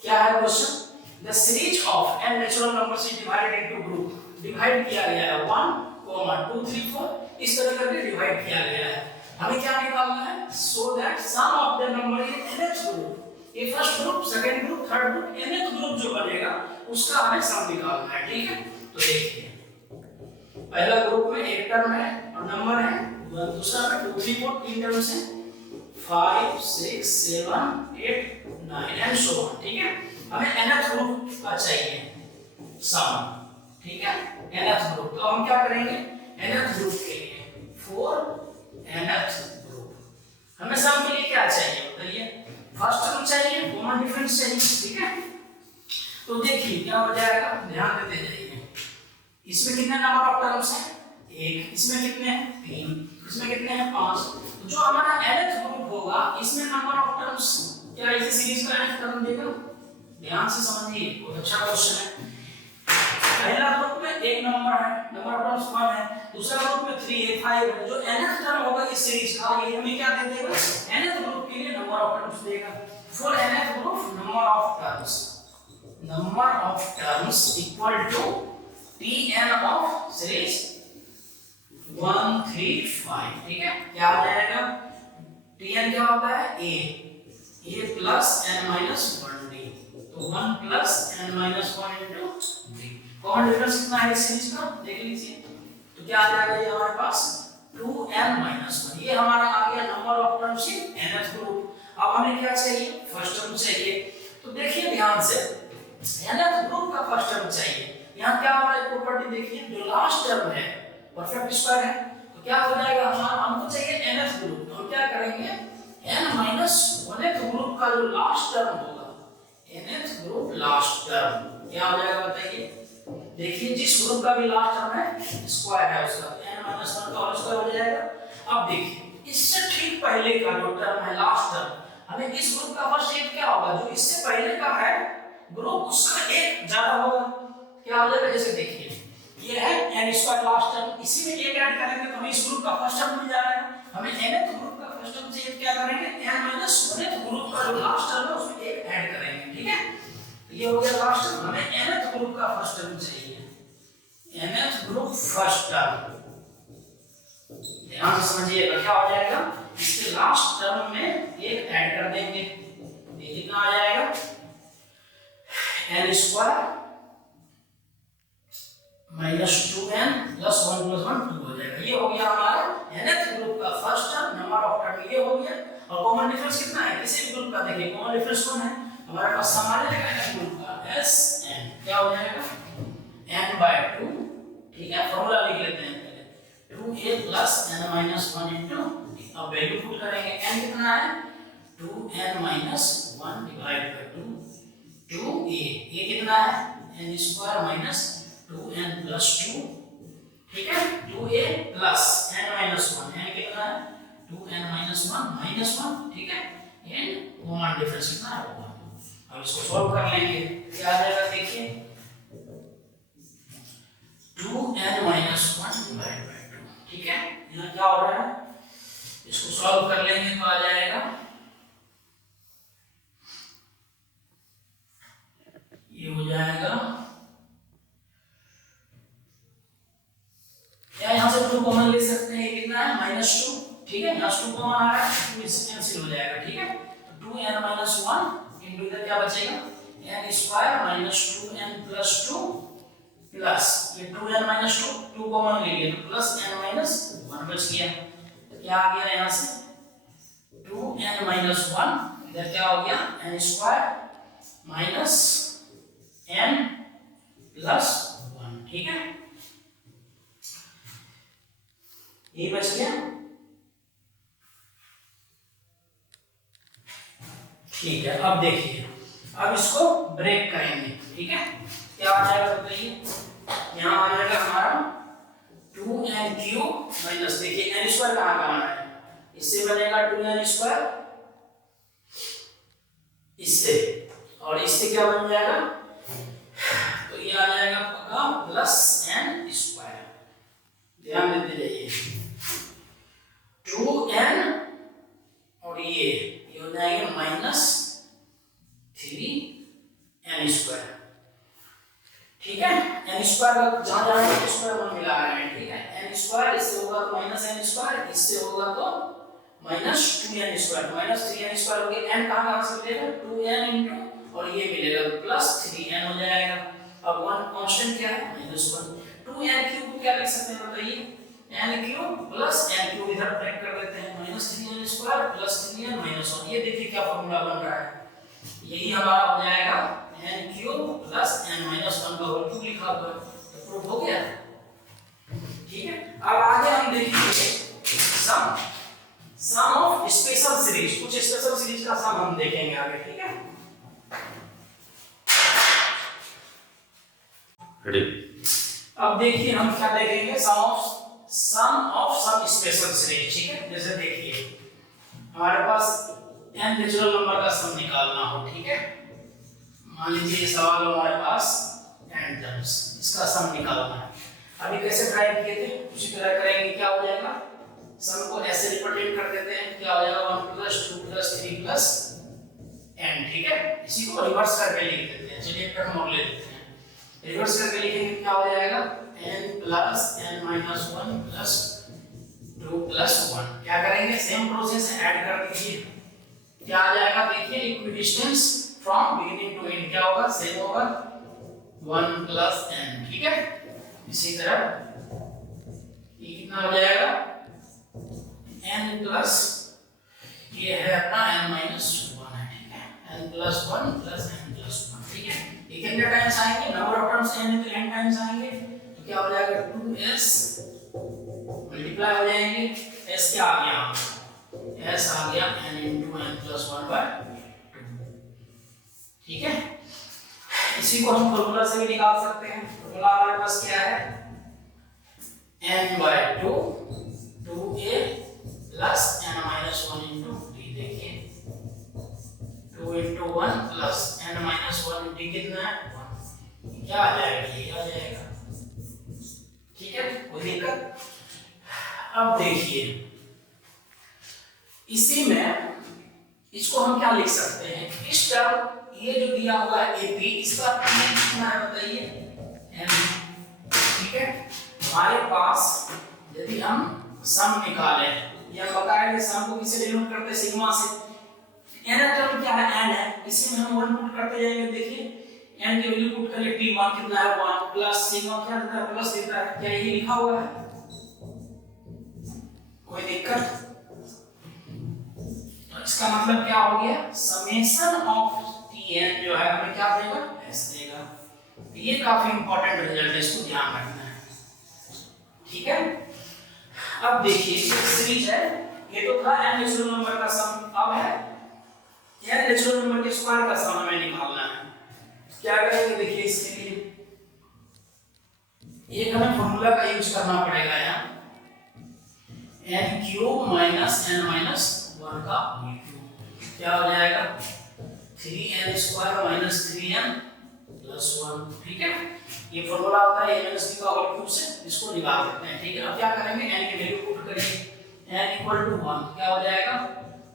क्या है question, the series of n natural numbers is divided into group, divide किया गया है 1, 2, 3, 4 इस तरह करके डिवाइड किया गया है। हमें क्या निकालना है, so that sum of the number in nth group, ये first group, second group, third group, nth group जो बनेगा उसका हमें सम निकालना है, ठीक है। तो देखिए पहला ग्रुप में एक टर्म है और नंबर है 1, दूसरा में 2, 3, 4 तीन टर्म्स हैं 5, 6, 7, 8, 9 एंड सो ऑन, ठीक है। हमें nth ग्रुप का चाहिए सम, ठीक है, nth ग्रुप। तो हम क्या करेंगे, nth ग्रुप के लिए 4 nth ग्रुप, हमें सम के लिए क्या चाहिए बताइए, फर्स्ट टर्म चाहिए, कॉमन डिफरेंस चाहिए, ठीक है। तो देखिए क्या हो जाएगा, ध्यान देते जाइए, इसमें कितने नंबर ऑफ टर्म्स हैं, 1, इसमें कितने हैं 3, इसमें कितने हैं 5। तो जो हमारा nth ग्रुप होगा इसमें नंबर ऑफ टर्म्स क्या इसी सीरीज का nth टर्म देगा, ध्यान से समझिए, बहुत अच्छा क्वेश्चन है। पहला ग्रुप में एक नंबर है, नंबर ऑफ टर्म्स 1 है, दूसरा ग्रुप में 3 है, 5 है, जो nth टर्म होगा इस सीरीज का ये हमें क्या दे देगा, nth ग्रुप के लिए नंबर ऑफ टर्म्स देगा। For nth group number of terms equal to Tn of series 1, 3, 5, ठीक है। क्या आ जाएगा, Tn क्या होता है a plus n minus 1d, तो 1 plus n minus 1 into d। Common difference कितना है इस सीरीज का देख लीजिए, तो क्या आ जाएगा ये हमारे पास 2n माइनस 1, ये हमारा आ गया number of terms in nth group. अब हमें क्या चाहिए, फर्स्ट टर्म चाहिए। तो देखिए ध्यान से, nth ग्रुप का फर्स्ट टर्म चाहिए, यहाँ क्या हमारी प्रॉपर्टी देखिए, जो लास्ट टर्म है परफेक्ट स्क्वायर है, तो क्या हो जाएगा हमारा, हमको चाहिए nth ग्रुप, तो हम क्या करेंगे n माइनस 1th ग्रुप का जो लास्ट टर्म होगा, nth ग्रुप लास्ट टर्म क्या हो जाएगा बताइए। देखिए जिस ग्रुप का भी लास्ट टर्म है स्क्वायर है उसका, n माइनस 1 का होल स्क्वायर हो जाएगा। अब देखिए इससे ठीक पहले का जो टर्म है लास्ट टर्म, हमें इस ग्रुप का फर्स्ट एक क्या होगा, जो इससे पहले का है ग्रुप उसका एक ज्यादा होगा, क्या हो जाएगा, जैसे देखिए ये है n स्क्वायर लास्ट टर्म, इसी में एक ऐड करेंगे तो हमें इस ग्रुप का फर्स्ट टर्म मिल जाएगा। हमें nth ग्रुप का फर्स्ट टर्म चाहिए, क्या करेंगे n माइनस 1th ग्रुप का जो लास्ट टर्म है उसमें एक ऐड करेंगे, ठीक है। तो ये हो गया लास्ट टर्म, हमें nth ग्रुप का फर्स्ट टर्म चाहिए, nth ग्रुप फर्स्ट टर्म, ध्यान से समझिएगा क्या हो जाएगा, इसके लास्ट टर्म में एक ऐड कर देंगे, ये कितना आ जाएगा n square minus 2n plus 1 plus 1 2 हो जाएगा। ये हो गया हमारा nth ग्रुप का first term, number of term ये हो गया। और कॉमन डिफरेंस कितना है किसी भी ग्रुप का, देखिए कॉमन डिफरेंस कौन है हमारे पास, हमारे ग्रुप का Sn क्या हो जाएगा n/2, ठीक है, फॉर्मूला लिख लेते हैं पहले, 2a plus n minus 1 into, अब वैल्यू पुट करेंगे, n कितना है 2n minus 1 divide by 2, 2a ये कितना है n square minus 2n plus 2, ठीक है, 2a plus n minus 1, n कितना है 2n माइनस 1 माइनस 1, ठीक है, n कॉमन डिफरेंस कितना है 1। अब इसको सॉल्व कर लेंगे, क्या आ जाएगा देखिए 2n माइनस 1 डिवाइड बाय 2, ठीक है, यहाँ क्या हो रहा है, इसको सॉल्व कर लेंगे तो आ जाएगा ये हो जाएगा, क्या यहाँ से 2 कॉमन ले सकते हैं, ये कितना है -2, ठीक है, यहाँ 2 कॉमन आ रहा है, 2 इससे कैंसिल हो जाएगा, ठीक है। तो 2n माइनस 1 इनटू इधर क्या बचेगा n square minus 2n plus 2 plus ये 2n माइनस 2 कॉमन ले लिए तो प्लस n माइनस 1 बच गया। तो क्या आ गया यहाँ से 2n माइनस 1, इधर क्या हो गया n square minus n plus 1, ठीक है, ये बच गया, ठीक है। अब देखिए, अब इसको ब्रेक करेंगे, ठीक है, क्या आ जाएगा बताइए, यहाँ आ जाएगा हमारा 2n क्यूब माइनस, देखिए n स्क्वायर कहाँ कहाँ है, इससे बनेगा 2n स्क्वायर, इससे, और इससे क्या बन जाएगा, तो ये आ जाएगा पक्का प्लस n स्क्वायर, ध्यान देते जाइए, 2n और ये हो जाएगा माइनस 3n स्क्वायर, ठीक है, n स्क्वायर जहां जाएगा स्क्वायर वन मिला रहे हैं, ठीक है, n स्क्वायर इससे होगा तो माइनस n स्क्वायर, इससे होगा तो minus 2n square, minus 3n square हो गया, n कहां से मिलेगा 2n इंटू और ये मिलेगा प्लस 3n हो जाएगा, अब वन कांस्टेंट क्या है माइनस 1, 2n क्यूब को क्या लिख सकते हैं बताइए, n cube plus n cube इधर ब्रेक कर देते हैं, minus 3n square plus 3n minus 1, ये देखिए क्या फॉर्मूला बन रहा है, यही हमारा हो जाएगा n cube plus n minus 1 का होल क्यूब लिखा हुआ है, तो प्रूफ हो गया, ठीक है। अब आगे हम देखेंगे सम ऑफ स्पेशल सीरीज, कुछ स्पेशल सीरीज का सम हम देखेंगे आगे, ठीक है, रेडी। अब देखिए हम क्या देखेंगे, सम ऑफ सम स्पेशल सीरीज, ठीक है, जैसे देखिए हमारे पास n नेचुरल नंबर का सम निकालना हो, ठीक है, मान लीजिए ये सवाल हमारे पास n टर्म्स, इसका सम निकालना है, अभी कैसे ट्राई किए थे उसी तरह करेंगे, क्या हो जाएगा, सम को ऐसे रिप्रेजेंट कर देते हैं, क्या हो जाएगा 1 प्लस 2 प्लस 3 प्लस n, ठीक है, इसी को रिवर्स करके लिख देते हैं, चलिए एक टर्म और ले लेते हैं, रिवर्स करके लिखेंगे क्या हो जाएगा n plus n minus 1 plus 2 plus 1, क्या करेंगे सेम प्रोसेस ऐड कर दीजिए, क्या आ जाएगा देखिए, equidistance from beginning to end क्या होगा, सेम होगा 1 प्लस n, ठीक है, इसी तरह ये कितना हो जाएगा n प्लस ये है अपना n माइनस 1 है, ठीक है, n plus 1 plus n plus 1, ठीक है, ये कितने टाइम्स आएंगे, नंबर ऑफ टर्म्स n तो n टाइम्स आएंगे, तो क्या हो जाएगा 2s मल्टीप्लाई हो जाएंगे, s क्या आ गया, s आ गया n into n plus 1 by 2, ठीक है, इसी को हम फॉर्मूला से भी निकाल सकते हैं, फॉर्मूला हमारे पास क्या है n by 2 2a plus n minus 1 into d, देखिए 2 into 1 plus n minus 1 d कितना है 1, क्या आ जाएगा ये आ जाएगा, ठीक है, कोई दिक्कत। अब देखिए इसी में इसको हम क्या लिख सकते हैं, इस टर्म ये जो दिया हुआ है AP, इसका कितना है बताइए m, ठीक है, हमारे पास यदि हम सम निकाले या बताएंगे सम को किससे डिनोट करते हैं, सिग्मा से, n टर्म क्या है n है, इसी में हम 1 पुट करते जाएंगे, देखिए n की वैल्यू पुट करें, t1 कितना है 1 प्लस सिग्मा क्या देता है प्लस देता है, क्या यही लिखा हुआ है, कोई दिक्कत, तो इसका मतलब क्या हो गया, समेशन ऑफ tn जो है हमें क्या देगा s देगा, ये काफी इंपॉर्टेंट रिजल्ट है, इसको ध्यान रखना है, ठीक है। अब देखिए सीरीज है, ये तो था n नेचुरल नंबर का सम, अब है n नेचुरल नंबर के स्क्वायर का सम हमें निकालना है, क्या करेंगे देखिए इसके लिए एक हमें फॉर्मूला का यूज करना पड़ेगा, यहाँ n cube minus n minus 1 का होल क्यूब, क्या हो जाएगा 3n square minus 3n plus 1, ठीक है, ये फॉर्मूला होता है n का होल क्यूब से, इसको निकाल देते हैं, ठीक है। अब क्या करेंगे n की वैल्यू पुट करिए, n इक्वल टू 1 क्या हो जाएगा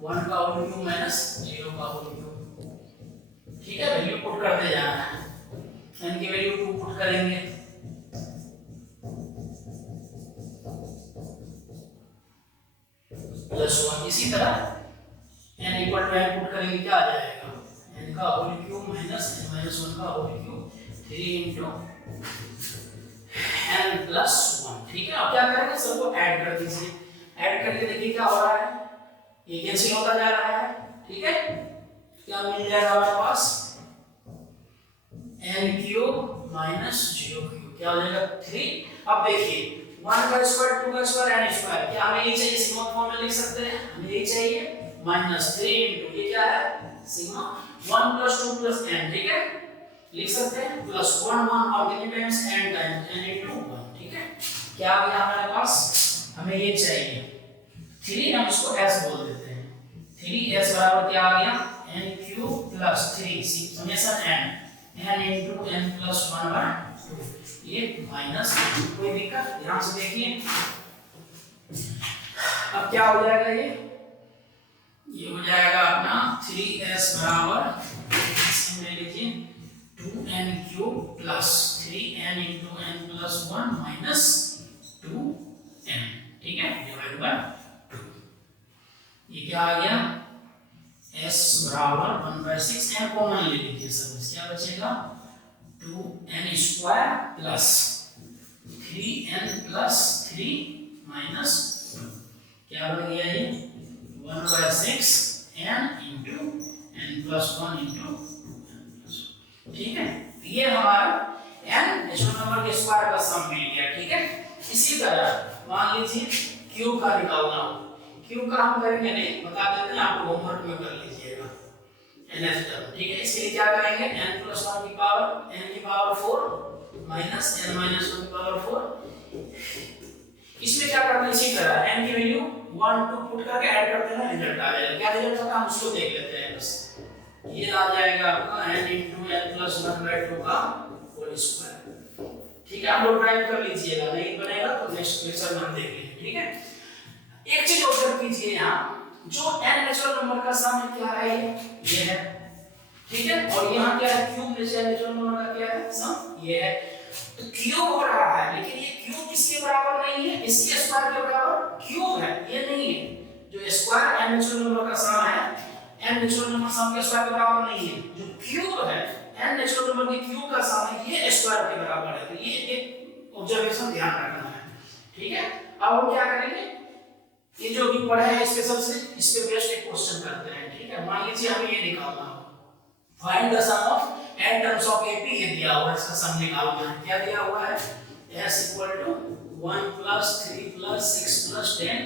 1 का होल क्यूब माइनस 0 का होल क्यूब, ठीक है, वैल्यू पुट करते जाना है, n की वैल्यू 2 पुट करेंगे, प्लस 1, इसी तरह n equal to n put करेंगे, क्या आ जाएगा n का whole cube minus n minus 1 का whole cube 3 into n plus 1, ठीक है। अब क्या करेंगे सबको ऐड कर दीजिए, ऐड करके देखिए क्या हो रहा है, ये कैंसिल होता जा रहा है, ठीक है। क्या मिल जाएगा हमारे पास, n क्यूब माइनस 0 क्यूब, क्या हो जाएगा 3। अब देखिए 1 का स्क्वायर 2 का स्क्वायर n स्क्वायर, क्या हमें ये चाहिए, सिग्मा फॉर्म में लिख सकते हैं, हमें ये चाहिए माइनस 3 इनटू ये क्या है सिग्मा 1 प्लस 2 प्लस n, ठीक है, लिख सकते हैं प्लस 1 1 और कितने times n times n into 1, ठीक है। क्या आ गया हमारे पास, हमें ये चाहिए 3, हम इसको s बोल देते हैं, 3s बराबर क्या आ गया n cube plus 3 summation n into n plus 1 by 2, ये माइनस, कोई दिक्कत, ध्यान से देखिए। अब क्या हो जाएगा, ये हो जाएगा अपना 3s बराबर ले लीजिए 2n cube plus 3n into n plus 1 minus 2n, ठीक है, डिवाइड बाय 2। ये क्या आ गया s बराबर 1/6, n कॉमन ले लीजिए सब, क्या बचेगा 2n square plus 3n plus 3 minus 2, क्या बन गया ये 1/6 n into n plus 1 into, ठीक है। ये हमारा n नेचुरल नंबर के स्क्वायर का सम मिल गया, ठीक है। इसी तरह मान लीजिए क्यूब का निकालना हो, क्यूब का हम करेंगे नहीं, बता देते हैं, आप होमवर्क में कर लीजिएगा nth टर्म, ठीक है। इसके लिए क्या करेंगे n प्लस 1 की पावर 4 माइनस n माइनस 1 की पावर 4। इसमें क्या करना है, इसी तरह n की वैल्यू 1 2 पुट करके ऐड कर देना, रिजल्ट आ जाएगा। क्या रिजल्ट आता है हम उसको देख लेते हैं बस। ये आ जाएगा आपका n इनटू n प्लस 1/2 का होल स्क्वायर, ठीक है। आप लोग ड्राइव कर लीजिएगा, नहीं बनेगा तो नेक्स्ट लेक्चर में हम देख लेंगे, ठीक है। एक चीज ऑब्जर्व कीजिए, यहाँ जो n नेचुरल नंबर का सम है क्या है, ये है, ठीक है, और यहाँ क्या है क्यूब नेचुरल नंबर का क्या है सम, ये है। तो क्यूब हो रहा है, लेकिन ये क्यूब किसके बराबर नहीं है, इसके स्क्वायर के बराबर क्यूब है, ये नहीं है। जो स्क्वायर n नेचुरल नंबर का सम है, n नेचुरल नंबर सम के स्क्वायर के बराबर नहीं है। जो क्यूब है n नेचुरल नंबर के क्यूब का सम है, ये स्क्वायर के बराबर है। तो ये एक ऑब्जर्वेशन ध्यान रखना है, ठीक है। अब हम क्या करेंगे, ये जो भी पढ़ा है स्पेशल से इस पे बेस्ड एक क्वेश्चन करते हैं, ठीक है। मान लीजिए हमें ये निकालना हो, find the sum of n terms of ap, ये दिया हुआ है, इसका सम निकालना है। क्या दिया हुआ है, s equal to 1 plus 3 plus 6 plus 10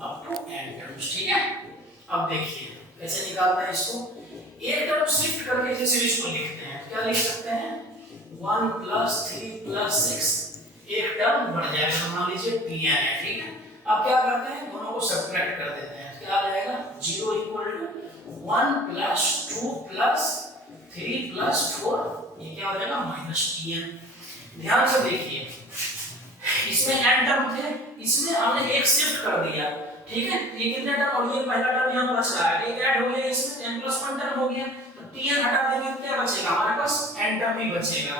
up to n terms, ठीक है। अब देखिए कैसे निकालते हैं इसको, एक टर्म शिफ्ट करके जैसे इसको लिखते हैं, क्या लिख सकते हैं 1 प्लस 3 प्लस 6, एक टर्म बढ़ जाएगा, मान लीजिए pn है, ठीक है। अब क्या करते हैं, दोनों को सब्ट्रैक्ट कर देते हैं, क्या आ जाएगा 0 equal to 1 plus 2 plus 3 plus 4, ये क्या हो जाएगा माइनस pn। ध्यान से देखिए, इसमें n टर्म थे, इसमें हमने एक शिफ्ट कर दिया, ठीक है। ये कितने टर्म, और ये पहला टर्म यहाँ बच रहा है, एक ऐड हो गया, इसमें n प्लस 1 टर्म हो गया, तो tn हटा देंगे तो क्या बचेगा हमारे पास n टर्म ही बचेगा।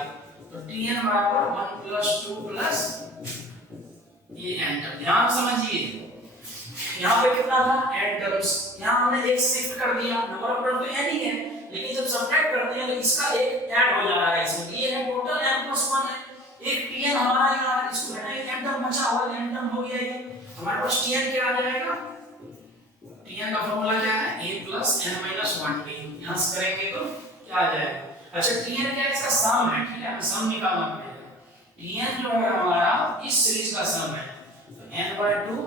तो tn बराबर 1 प्लस 2 प्लस ये n टर्म। ध्यान समझिए, यहाँ पे कितना था n टर्म्स, यहाँ हमने एक शिफ्ट कर दिया, नंबर ऑफ टर्म तो n ही है, लेकिन जब सब्ट्रैक्ट करते हैं तो इसका एक ऐड हो जा रहा है इसमें, ये है टोटल n प्लस 1 है, एक tn हमारा यहाँ इसको है ना n टर्म बचा हुआ, n टर्म हो गया ये, हमारे पास tn क्या आ जाएगा, tn का फॉर्मूला क्या है a plus n minus 1t, यहाँ से करेंगे तो क्या आ जाएगा। अच्छा tn क्या है, इसका सम है, ठीक है, हमें सम निकालना पड़ेगा। tn जो है हमारा इस सीरीज का सम है, तो n/2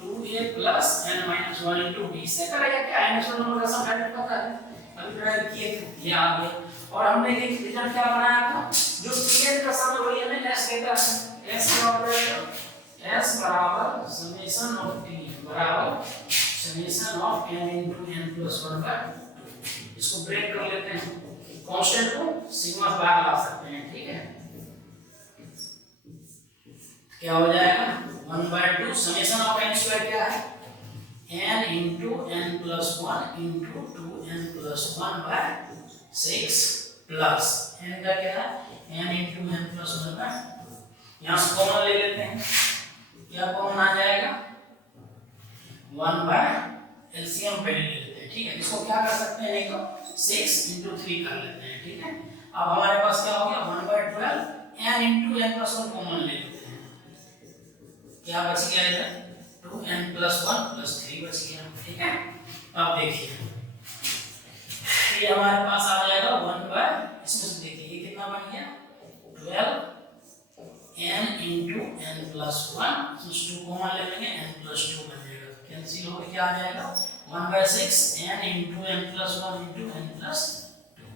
2a plus n minus 1 into d, इससे करेगा क्या, n नेचुरल नंबर का सम है, पता है, अभी ड्राइव किए थे, ये आ गया। और हमने एक रिजल्ट क्या बनाया था, जो tn का सम है वही हमें s देता है, s बराबर समेशन ऑफ t बराबर summation of n into n plus 1/2। इसको ब्रेक कर लेते हैं, कांस्टेंट को सिग्मा से बाहर ला सकते हैं, ठीक है। क्या हो जाएगा 1/2 समेशन ऑफ n स्क्वायर क्या है n into n plus 1 into 2n plus 1/6 plus n का क्या है n इनटू n प्लस 1/2। यहाँ से कॉमन ले लेते हैं, क्या कॉमन आ जाएगा 1 एलसीएम पहले ले लेते हैं, ठीक है। इसको क्या कर सकते हैं, नहीं तो 6 इंटू 3 कर लेते हैं, ठीक है। अब हमारे पास क्या हो गया 1/12 n into n plus 1 common ले लेते हैं, क्या बच गया इधर 2n प्लस 1 प्लस 3 बच गया, ठीक है। अब देखिए ये हमारे पास आ जाएगा 1 बाय, इसमें से देखिए ये कितना बन गया 12 n इंटू n प्लस 1, इसमें 2 कॉमन ले लेंगे n प्लस 2 बन जाएगा, कैंसिल होकर क्या आ जाएगा 1 by 6 n into n plus 1 into n plus 2।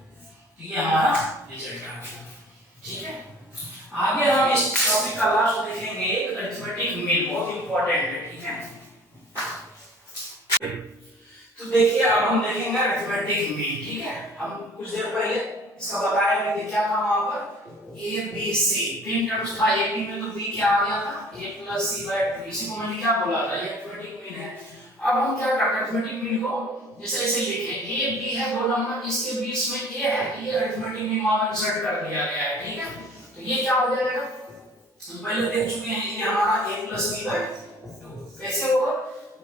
तो ये हमारा रिजल्ट आ गया। ठीक है, आगे हम इस टॉपिक का लास्ट देखेंगे अरिथमेटिक मीन, बहुत इंपॉर्टेंट है। ठीक है, तो देखिए अब हम देखेंगे अरिथमेटिक मीन। ठीक है, हम कुछ देर पहले इसका बताया कि क्या था वहां पर a b c 3 टर्म्स था, a b में तो b क्या आ गया था a plus c by 2, इसी को मैंने क्या बोला था, ये अरिथमेटिक मीन है। अब हम क्या करते हैं अरिथमेटिक मीन को जैसे ऐसे लिखे a b है दो नंबर, इसके बीच में a है, ये अरिथमेटिक मीन वहां इंसर्ट कर दिया गया है। ठीक है, तो ये क्या हो जाएगा, हम पहले देख चुके हैं, ये हमारा a plus b by 2 कैसे होगा,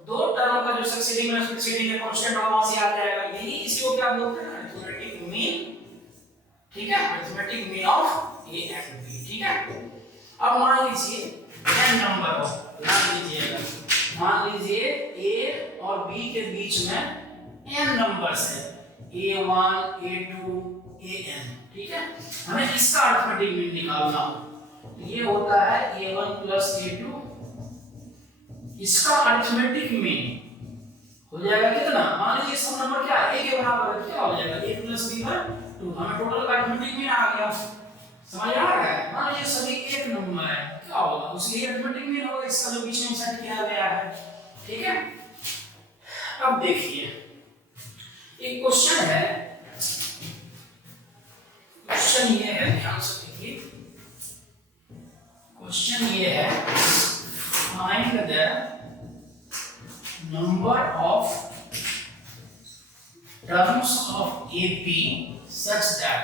दो टर्म का जो सक्सीडिंग में कांस्टेंट होगा वहां से आ जाएगा, यही इसी को क्या बोलते हैं अरिथमेटिक मीन। ठीक है, arithmetic mean of a and b। ठीक है, अब मान लीजिए n नंबर हो, मान लीजिए a और b के बीच में n नंबर्स है, a1 a2 an। ठीक है, हमें इसका अरिथमेटिक मीन निकालना हो, ये होता है a1 plus a2, इसका अरिथमेटिक मीन हो जाएगा कितना, मान लीजिए सब नंबर क्या है a के बराबर है, क्या हो जाएगा a plus b by 2, हमें टोटल का अरिथमेटिक मीन आ गया। समझ आ रहा है, मान लीजिए सभी एक नंबर है, क्या होगा उसके अरिथमेटिक मीन होगा इसका जो बीच में इंसर्ट किया गया है। ठीक है, अब देखिए एक क्वेश्चन है, क्वेश्चन ये है, ध्यान से देखिए, क्वेश्चन ये है find the number of terms of AP such that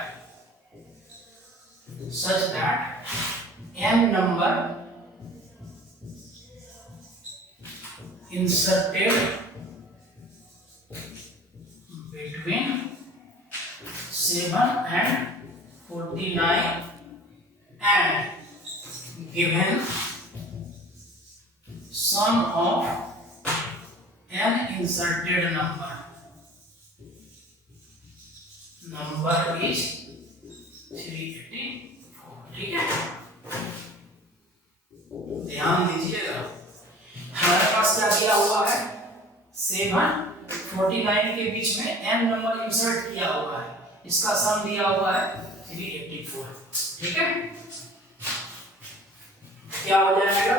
n number inserted between 7 and 49 and given sum of n inserted number is 384। ठीक है, ध्यान दीजिएगा, हमारे पास क्या दिया हुआ है 7 49 के बीच में n नंबर इंसर्ट किया हुआ है, इसका सम दिया हुआ है 384। ठीक है, क्या हो जाएगा,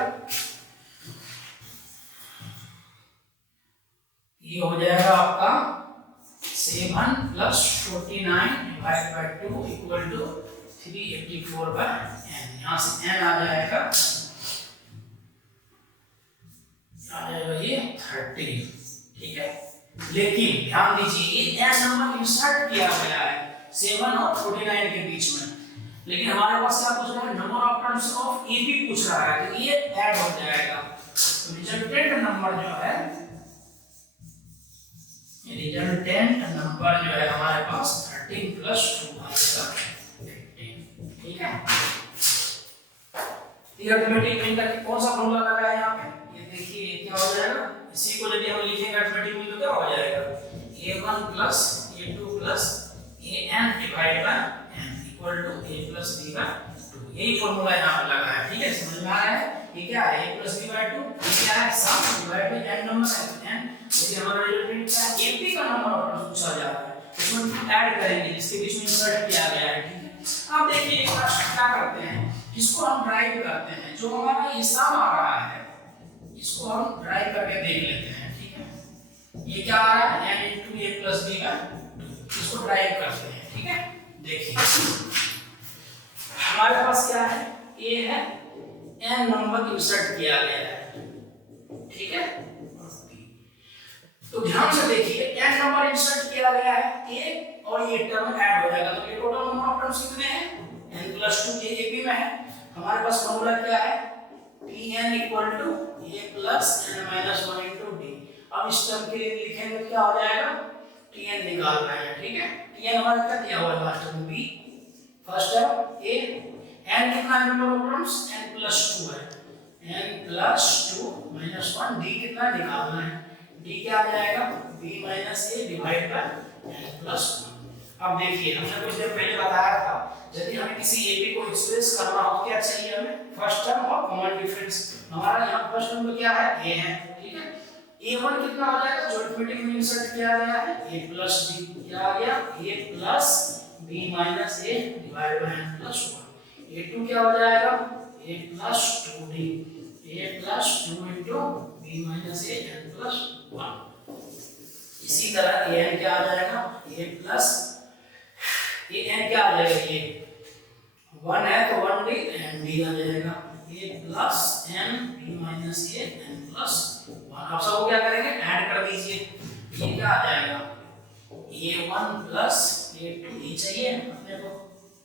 ये हो जाएगा आपका 7 plus 49 divided by 2 equal to 384 by n, यहाँ से n आ जाएगा ये 30। ठीक है, लेकिन ध्यान दीजिए ये n नंबर इंसर्ट किया गया है 7 और 49 के बीच में, लेकिन हमारे पास क्या पूछ रहा है, number of terms of A B पूछ रहा है, तो ये ऐड हो जाएगा, तो रिजल्टेंट नंबर जो है, रिजल्टेंट नंबर जो है हमारे पास 13 plus 2 आएगा 15। ठीक है, ये अरिथमेटिक मीन का कौन सा फॉर्मूला लगा है यहाँ पे, ये देखिए क्या हो जाएगा, इसी को यदि हम लिखेंगे अरिथमेटिक मीन तो क्या हो जाएगा a1 plus a2 plus an divided by n equal to a plus b by 2, यही फॉर्मूला यहाँ पे लगा है। ठीक है, समझ में आ रहा है, ये क्या है a plus b by 2, ये क्या है सम डिवाइड बाय n नंबर है, n यदि हमारा रिजल्टेंट क्या है ap का नंबर ऑफ टर्म्स पूछा जा रहा है, उसमें ऐड करेंगे जिसके बीच में इंसर्ट किया गया है। ठीक है, अब देखिए एक बार क्या करते हैं, इसको हम ड्राइव करते हैं, जो हमारा ये सम आ रहा है इसको हम ड्राइव करके देख लेते हैं। ठीक है, ये क्या आ रहा है n into a plus b by 2, इसको ड्राइव करते हैं। ठीक है, देखिए हमारे पास क्या है, a है n नंबर इंसर्ट किया गया है। ठीक है, तो ध्यान से देखिए n नंबर इंसर्ट किया गया है, a और ये टर्म ऐड हो जाएगा, तो ये टोटल नंबर ऑफ टर्म्स कितने हैं n plus 2, ये ap में है। हमारे पास फॉर्मूला क्या है tn equal to a plus n minus 1 into d। अब इस टर्म के लिए लिखेंगे क्या हो जाएगा, tn निकाल रहे हैं। ठीक है, tn हमारा क्या दिया हुआ है last term b, first term a, n कितना है number of terms n plus 2 है, n plus 2 minus 1, d कितना निकालना है, डी क्या आ जाएगा b minus A divide by n plus 1। अब देखिए हमने कुछ देर पहले बताया था यदि हमें किसी एपी को एक्सप्रेस करना हो क्या चाहिए हमें फर्स्ट टर्म और कॉमन डिफरेंस। हमारा यहाँ फर्स्ट टर्म में क्या है a है, ठीक है। a1 कितना हो जाएगा जो अरिथमेटिक में इंसर्ट किया गया है a प्लस b, क्या आ गया a plus b minus a divide by n plus 1। a2 क्या हो जाएगा a plus 2d, a plus 2 into b minus a n plus 1। इसी तरह an क्या आ जाएगा a प्लस an क्या आ जाएगा ये 1 है तो 1d and d आ जाएगा a plus n b minus a n plus 1। आप सबको क्या करेंगे ऐड कर दीजिए, ये क्या आ जाएगा a1 प्लस a2 ये चाहिए अपने को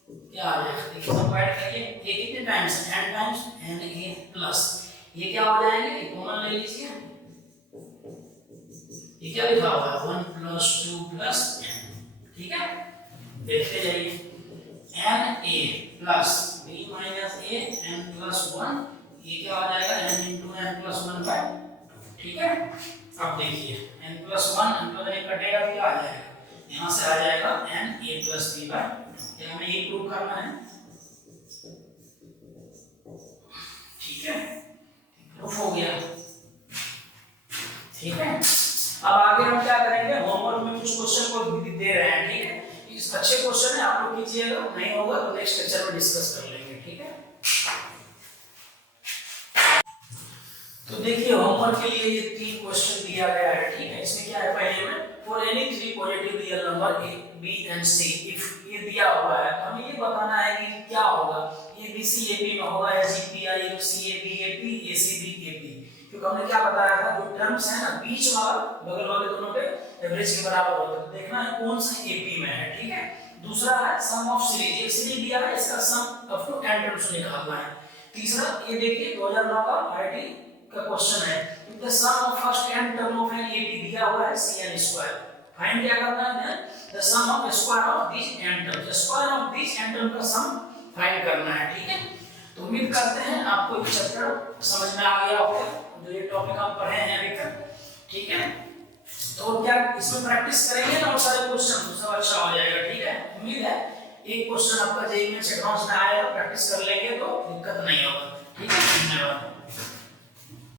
क्या आ जाएगा देखिए सब ऐड करिए a कितने times n times n a plus ये क्या हो जाएंगे कॉमन ले लीजिए, ये क्या लिखा हुआ है 1 प्लस 2 प्लस n, ठीक है। देखते जाइए n a plus b minus a n plus 1 ये क्या हो जाएगा n into n plus 1 by 2, ठीक है। अब देखिए n प्लस 1 n प्लस 1 कटेगा तो क्या आ जाएगा यहाँ से आ जाएगा n a plus b by 2। ये हमें ये प्रूव करना है, ठीक है, प्रूफ हो गया, ठीक है। अब आगे हम क्या करेंगे होमवर्क में कुछ क्वेश्चन को दे रहे हैं, ठीक है। इस अच्छे क्वेश्चन है आप लोग कीजिएगा, नहीं होगा तो नेक्स्ट लेक्चर में डिस्कस कर लेंगे, ठीक है। तो देखिए होमवर्क के लिए ये 3 क्वेश्चन दिया गया है, ठीक है। इसमें क्या है पहले में for any 3 positive real number a b and c if ये दिया हुआ है तो हमें ये बताना है कि क्या होगा a b c a b में होगा या g p i c a b a p a c b a p, क्योंकि हमने क्या बताया था जो टर्म्स है ना बीच वाला बगल वाले दोनों पे एवरेज के बराबर होता है, देखना है कौन सा एपी में है, ठीक है। दूसरा है सम ऑफ सीरीज, एक सीरीज दिया है इसका sum up to n terms निकालना है। तीसरा ये देखिए 2009 का आईटी का क्वेश्चन है the sum of first n term of an AP दिया हुआ है cn², फाइंड क्या करना है the sum of square of this n term, square of this n term का सम फाइंड करना है, ठीक है। तो उम्मीद करते हैं आपको ये चैप्टर समझ में आ गया होगा जो ये टॉपिक हम पढ़े हैं अभी तक, ठीक है। तो क्या इसमें प्रैक्टिस करेंगे ना और सारे क्वेश्चन तो सब अच्छा हो जाएगा, ठीक है। उम्मीद है एक क्वेश्चन आपका जेईई में एडवांस में आएगा, प्रैक्टिस कर लेंगे तो दिक्कत नहीं होगा, ठीक है। धन्यवाद।